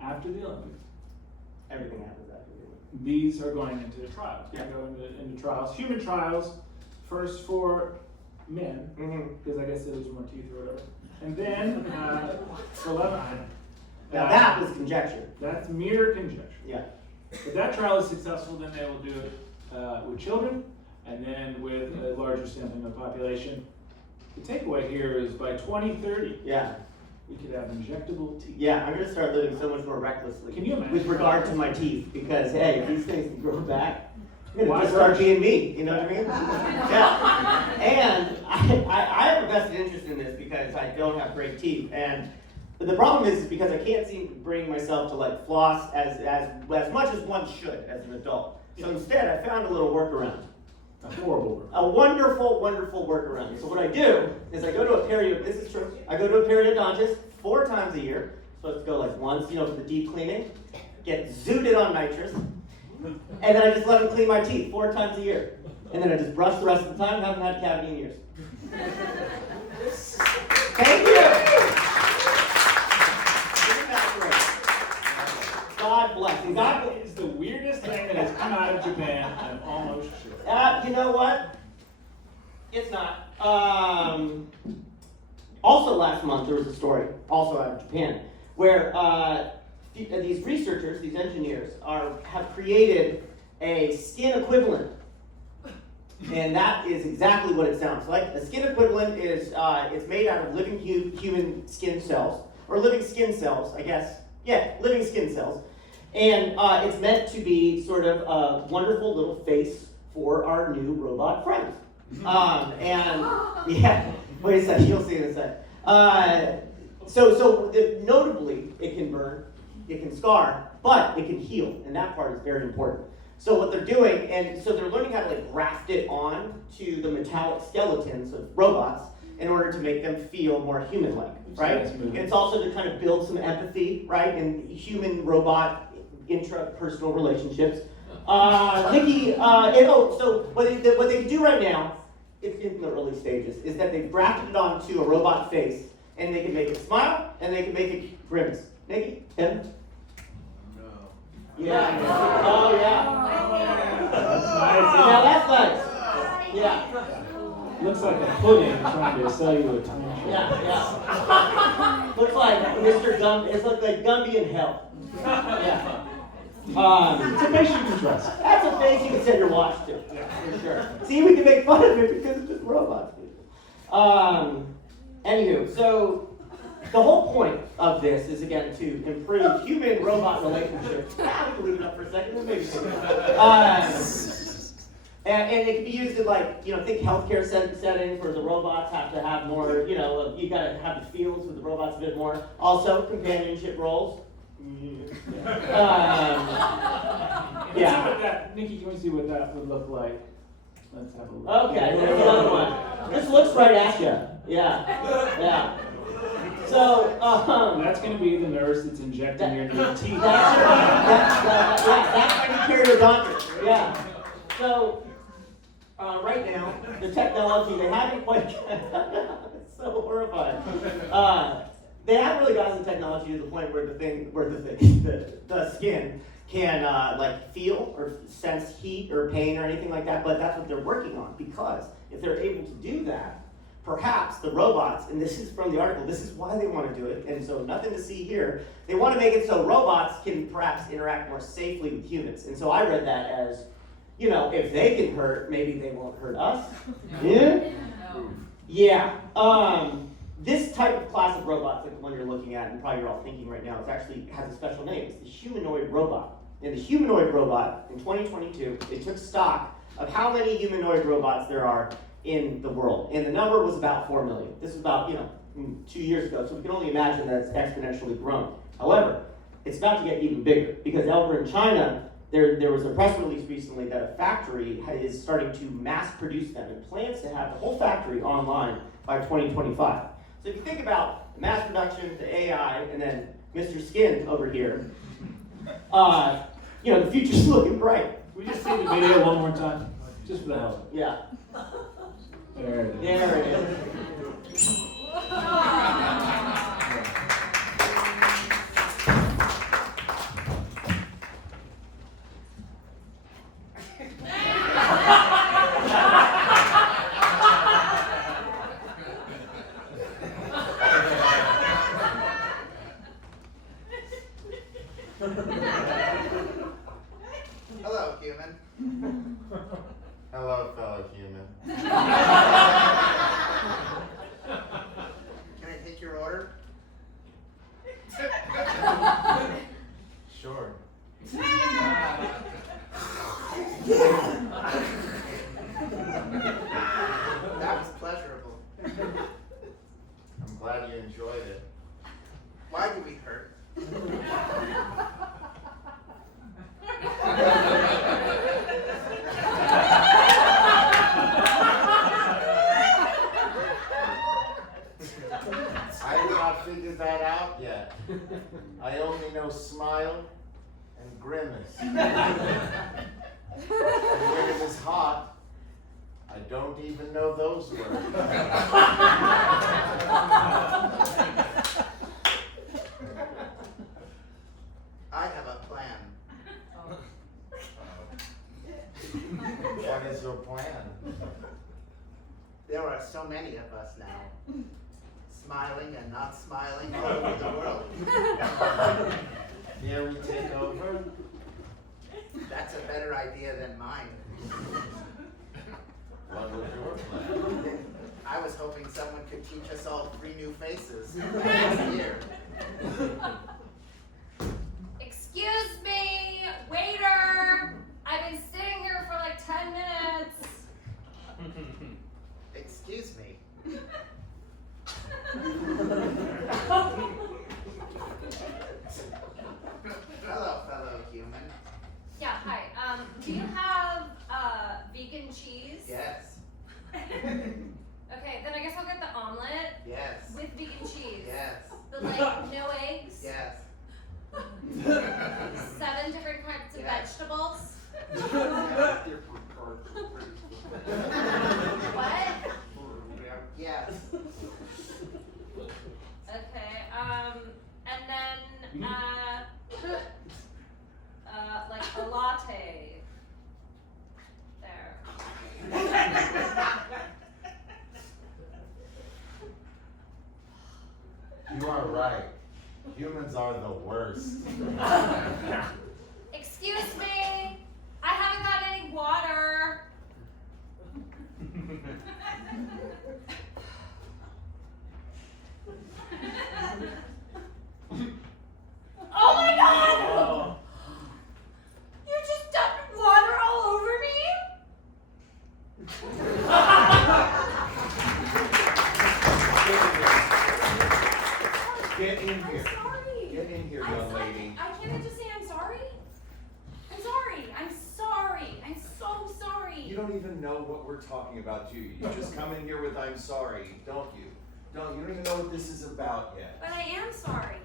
after the Olympics, Everything happens after the Olympics. these are going into trials. They're going into trials, human trials, first for men, because I guess they lose more teeth or whatever. And then, for women, Now that was conjecture. that's mere conjecture. Yeah. If that trial is successful, then they will do it with children, and then with a larger sampling of the population. The takeaway here is by 2030, Yeah. we could have injectable teeth. Yeah, I'm gonna start living so much more recklessly. Can you imagine? With regard to my teeth, because hey, if these things can grow back, I'm Why gonna just start rush? being me, you know what I mean? Yeah. And I have a vested interest in this because I don't have great teeth. And the problem is because I can't seem to bring myself to like floss as much as one should as an adult. So instead I found a little workaround. A horrible word. A wonderful, wonderful workaround. So what I do is I go to this is true, I go to a periodontist 4 times a year. So let's go like once, for the deep cleaning, get zooted on nitrous, and then I just let them clean my teeth 4 times a year. And then I just brush the rest of the time, haven't had a cavity in years. Thank you! Isn't that great? God bless. And God bless. That is the weirdest thing that has come out of Japan, I'm almost sure. You know what? It's not. Also last month there was a story, also out of Japan, where these researchers, these engineers, have created a skin equivalent. And that is exactly what it sounds like. A skin equivalent is it's made out of living human skin cells, or living skin cells, I guess. Yeah, living skin cells. And it's meant to be sort of a wonderful little face for our new robot friends. And yeah, wait a second, you'll see in a sec. Notably, it can burn, it can scar, but it can heal, and that part is very important. So what they're doing, and so they're learning how to like graft it on to the metallic skeletons of robots in order to make them feel more human-like, right? It's also to kind of build some empathy, right, in human-robot intrapersonal relationships. Nikki, so what they can do right now, it's in the early stages, is that they've grafted it onto a robot face, and they can make it smile, and they can make it grimace. Nikki, Tim? No. Yeah. Oh, yeah. Now that's nice. Yeah. Looks like a pudding trying to sell you a timeshare. Yeah. Looks like Mr. Gumby. It looks like Gumby in hell. Yeah. It's a face you can trust. That's a face you can set your watch to. Yeah, for sure. See, we can make fun of it because it's just robots. Anywho, so the whole point of this is again to improve human-robot relationships. We can leave it up for a second. Maybe. And it can be used in think healthcare settings where the robots have to have more, you gotta have the fields with the robots a bit more. Also, companionship roles. Yeah. Nikki, can we see what that would look like? Let's have a look. Okay, there's another one. This looks right at you. Yeah. So, that's going to be the nurse that's injecting your new teeth. That's my new periodontist. Yeah. So, right now, the technology, they haven't quite, it's so horrifying. They haven't really gotten the technology to the point where the skin can feel or sense heat or pain or anything like that, but that's what they're working on, because if they're able to do that, perhaps the robots, and this is from the article, this is why they want to do it, and so nothing to see here, they want to make it so robots can perhaps interact more safely with humans. And so I read that as you know, if they get hurt, maybe they won't hurt us. Yeah? Yeah. This type of class of robots, like the one you're looking at, and probably you're all thinking right now, it actually has a special name. It's the humanoid robot. And the humanoid robot, in 2022, it took stock of how many humanoid robots there are in the world. And the number was about 4 million. This was about, 2 years ago, so we can only imagine that it's exponentially grown. However, it's about to get even bigger, because over in China, there was a press release recently that a factory is starting to mass produce them and plans to have the whole factory online by 2025. So if you think about the mass production, the AI, and then Mr. Skin over here, the future's looking bright. We just see the video one more time, just for the hell of it. Yeah. There it is. There it is. Hello, human. Hello, fellow human. Can I take your order? Sure. That was pleasurable. I'm glad you enjoyed it. Why do we hurt? I have not figured that out yet. I only know smile and grimace. And when it is hot, I don't even know those words. I have a plan. What is your plan? There are so many of us now. Smiling and not smiling all over the world. Here we take over. That's a better idea than mine. What was your plan? I was hoping someone could teach us all 3 new faces next year. Excuse me, waiter! I've been sitting here for like 10 minutes. Excuse me. Hello, fellow human. Yeah, hi. Do you have vegan cheese? Yes. Okay, then I guess I'll get the omelet Yes. with vegan cheese. Yes. The no eggs. Yes. 7 different kinds of Yes. vegetables. What? Yes. Okay, and then, like a latte. There. You are right. Humans are the worst. Excuse me, I haven't got any water. Oh my god! Oh. You just dumped water all over me? Get in I'm here. sorry. Get in here, I'm young sorry. lady. I can't just say I'm sorry. I'm sorry. I'm sorry. I'm so sorry. You don't even know what we're talking about, do you? You just come in here with "I'm sorry," don't you? You don't even know what this is about yet. But I am sorry.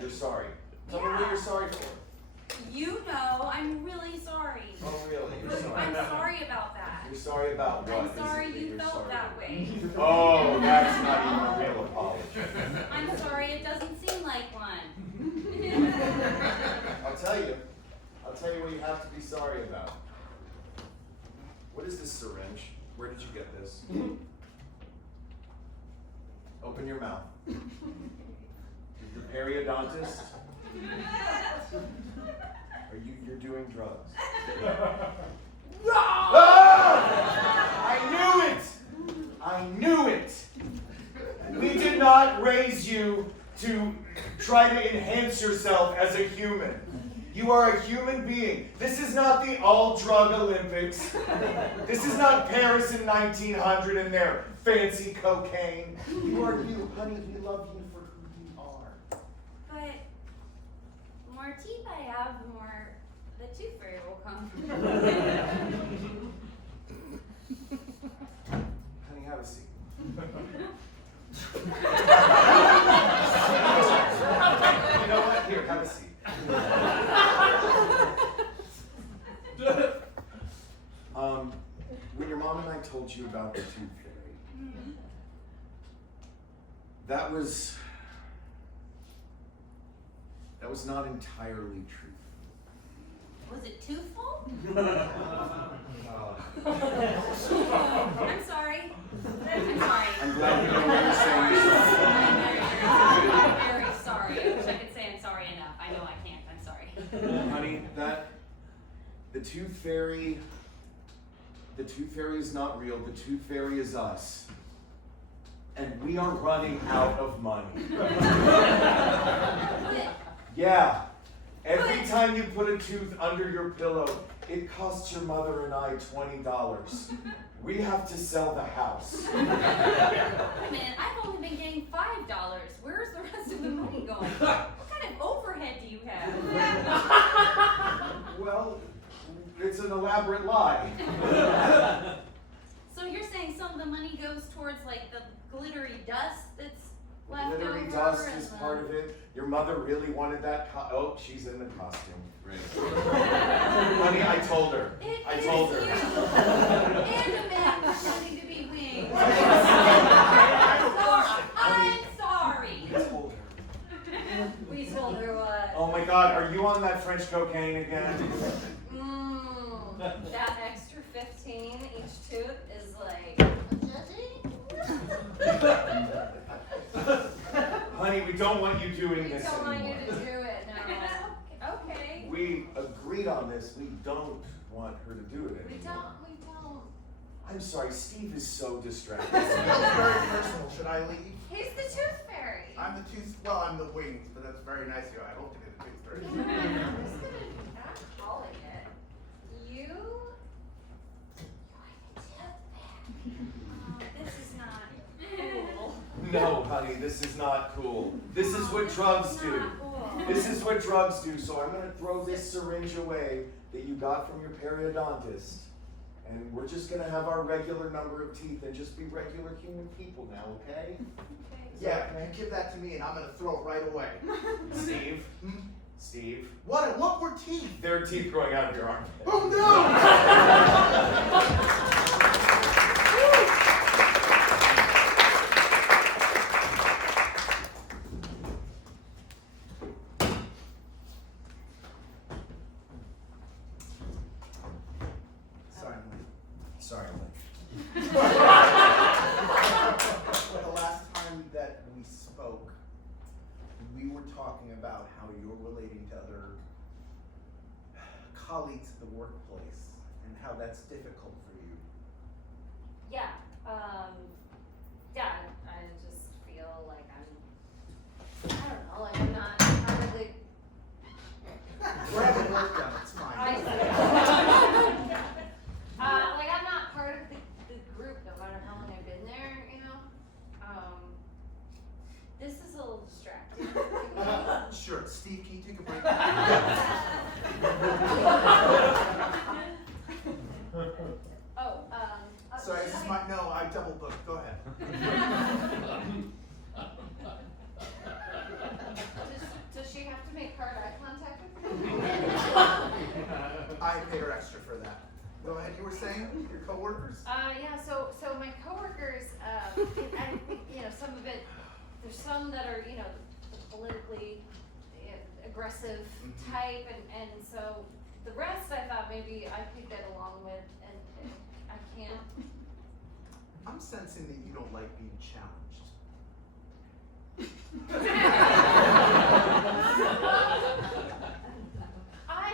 You're sorry. Tell me what you're sorry for. You know, I'm really sorry. Oh, really? You're sorry. I'm sorry about that. You're sorry about what? I'm Is it sorry that you you're felt sorry that about? way. Oh, that's not even a real apology. I'm sorry it doesn't seem like one. I'll tell you what you have to be sorry about. What is this syringe? Where did you get this? Open your mouth. The periodontist? You're doing drugs. No! Ah! I knew it! We did not raise you to try to enhance yourself as a human. You are a human being. This is not the all-drug Olympics. This is not Paris in 1900 and their fancy cocaine. You are you, honey. We love you for who you are. But the more teeth I have, the more the tooth fairy will come. Honey, have a seat. You know what? Here, have a seat. When your mom and I told you about the tooth fairy, that was not entirely true. Was it toothful? Uh, I'm sorry. I'm sorry. I'm glad you know what you're saying. I'm very sorry. I wish I could say I'm sorry enough. I know I can't. I'm sorry. Honey, the tooth fairy is not real. The tooth fairy is us. And we are running out of money. Yeah. Every time you put a tooth under your pillow, it costs your mother and I $20. We have to sell the house. Wait a minute, I've only been getting $5. Where's the rest of the money going? What kind of overhead do you have? Well, it's an elaborate lie. So you're saying some of the money goes towards like the glittery dust that's left over? Glittery dust and is the- part of it. Your mother really wanted that oh, she's in the costume. Right. Honey, I told her. I told her. You. And a man pretending to be winged. I'm sorry. I told her. We told her what? Oh my God, are you on that French cocaine again? That extra 15 each tooth is like. Honey, we don't want you doing We this don't want you anymore. to do it now. Okay. We agreed on this. We don't want her to do it We anymore. don't. I'm sorry, Steve is so distracted. This feels very personal. Should I leave? He's the tooth fairy. I'm the tooth, well, I'm the wings, but that's very nice of you. I hope to be the tooth fairy. I'm calling it. You are the tooth fairy. This is not cool. No, honey, this is not cool. This is what drugs do. Not cool. This is what drugs do. So I'm going to throw this syringe away that you got from your periodontist. And we're just going to have our regular number of teeth and just be regular human people now, okay? Yeah, you give that to me and I'm gonna throw it right away. Steve? Steve? What were teeth? There are teeth growing out of your armpit. Oh Sorry, Lynn. The last time that we spoke, we were talking about how you're relating to other colleagues at the workplace and how that's difficult for you. Yeah. Yeah, I just feel like I don't know, like I'm not really. We're having work done, it's fine. Like I'm not part of the group, no matter how long I've been there, you know. This is a little distracting. Sure, Steve, can you take a break? Sorry, this is no, I double booked, go ahead. Does she have to make hard eye contact with me? I paid her extra for that. Go ahead, you were saying, your coworkers? Yeah, so my coworkers, I think, you know, some of it, there's some that are, you know, the politically aggressive type, and so the rest I thought maybe I could get along with, and I can't. I'm sensing that you don't like being challenged. I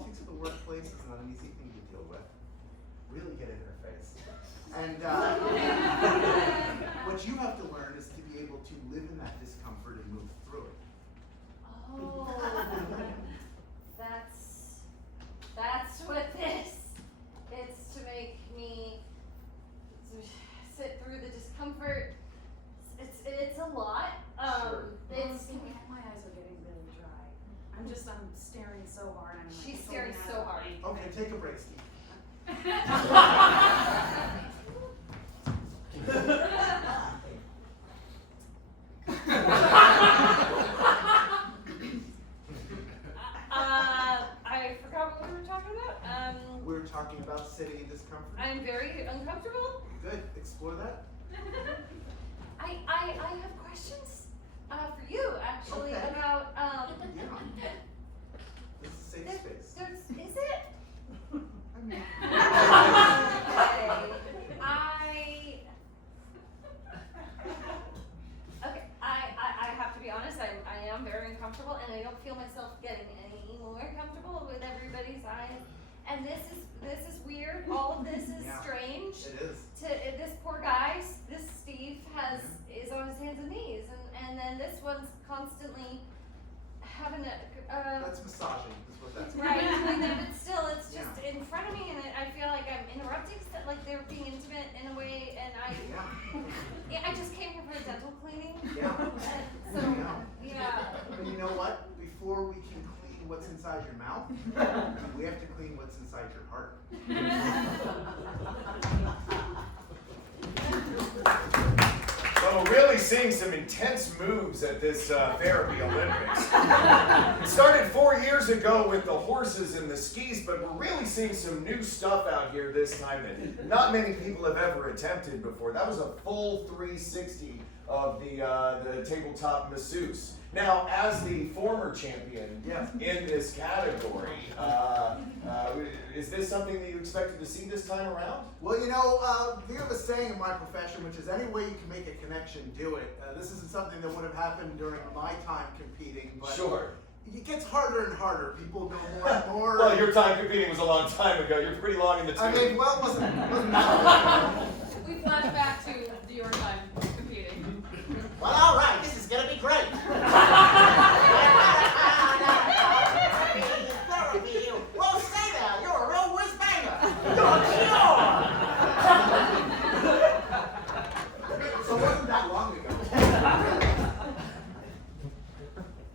politics of the workplace is not an easy thing to deal with. Really get in their face. And what you have to learn is to be able to live in that discomfort and move through it. Oh, that's what this. It's to make me sit through the discomfort. It's a lot. Sure. It's My eyes are getting really dry. I'm staring so hard. I'm like, she's staring so hard. Okay, take a break, Steve. I forgot what we were talking about. We're talking about sitting in discomfort. I'm very uncomfortable. Good. Explore that. I have questions for you actually Okay. about Yeah. This is a safe space. is it? I mean, Okay, I have to be honest, I am very uncomfortable and I don't feel myself getting any more comfortable with everybody's eyes. And this is weird, all of this is Yeah. strange. it is. This poor guy, this Steve is on his hands and knees and then this one's constantly having That's massaging, is what that's right, but still, it's just Yeah. in front of me, and I feel like I'm interrupting, like they're being intimate in a way, and I just came here for a dental cleaning. Yeah. And so, yeah. But you know what? Before we can clean what's inside your mouth, we have to clean what's inside your heart. So we're really seeing some intense moves at this Therapy Olympics. It started 4 years ago with the horses and the skis, but we're really seeing some new stuff out here this time that not many people have ever attempted before. That was a full 360 of the tabletop masseuse. Now, as the former champion in this category, is this something that you expected to see this time around? Well, you know, we have a saying in my profession, which is any way you can make a connection, do it. This isn't something that would have happened during my time competing, but Sure. it gets harder and harder. People know more and more. Well, your time competing was a long time ago. You're pretty long in the tooth. I mean, well, it wasn't that long. We flash back to your time competing. Well, all right, this is gonna be great. Well, say that, you're a real whiz banger. So it wasn't that long ago.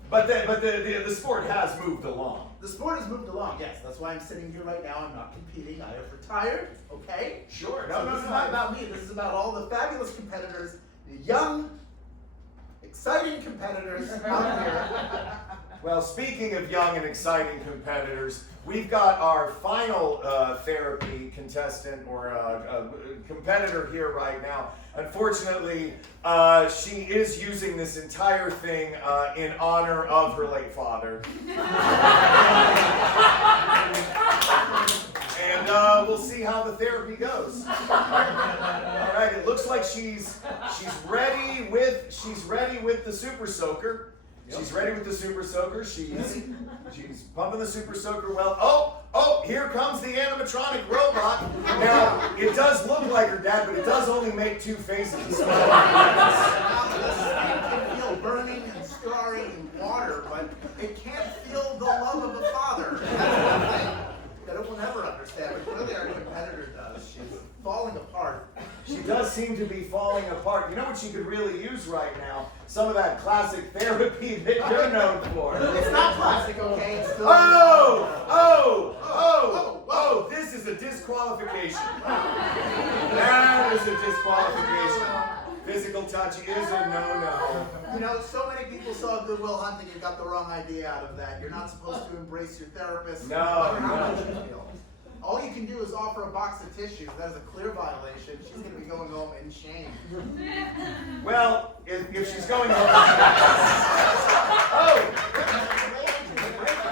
But the sport has moved along. The sport has moved along, yes. That's why I'm sitting here right now. I'm not competing. I have retired, okay? Sure. So this is not about me. This is about all the fabulous competitors, the young, exciting competitors out there. Well, speaking of young and exciting competitors, we've got our final therapy contestant or competitor here right now. Unfortunately, she is using this entire thing in honor of her late father. And we'll see how the therapy goes. All right, it looks like she's ready with the Super Soaker. Yep. She's ready with the Super Soaker. She's pumping the Super Soaker well. Oh, here comes the animatronic robot. Now, it does look like her dad, but it does only make two faces. Now, this thing can feel burning and scarring and water, but it can't feel the love of a father. That's the thing that it will never understand, but clearly our competitor does. She's falling apart. She does seem to be falling apart. You know what she could really use right now? Some of that classic therapy that you're known for. It's not plastic, okay? It's still Oh, this is a disqualification. That is a disqualification. Physical touch is a no-no. You know, so many people saw Good Will Hunting and got the wrong idea out of that. You're not supposed to embrace your therapist. No, no matter how no. much you feel. All you can do is offer a box of tissues. That is a clear violation. She's going to be going home in shame. Well, if she's going home,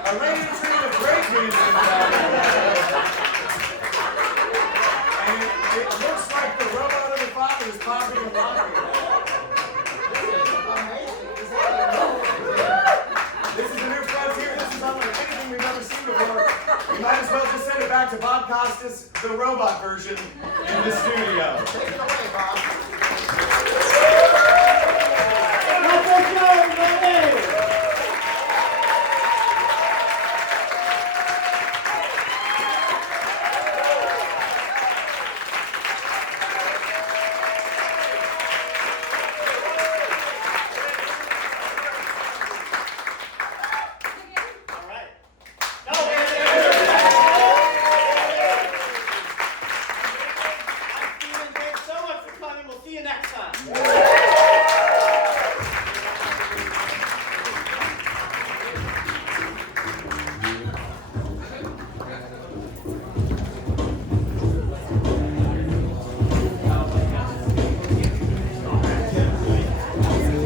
a lady tree of great music. And it looks like the robot of the father is popping and locking. This is a new frontier. This is unlike anything we've ever seen before. to Bob Costas, the robot version, in the studio. Take it away, Bob.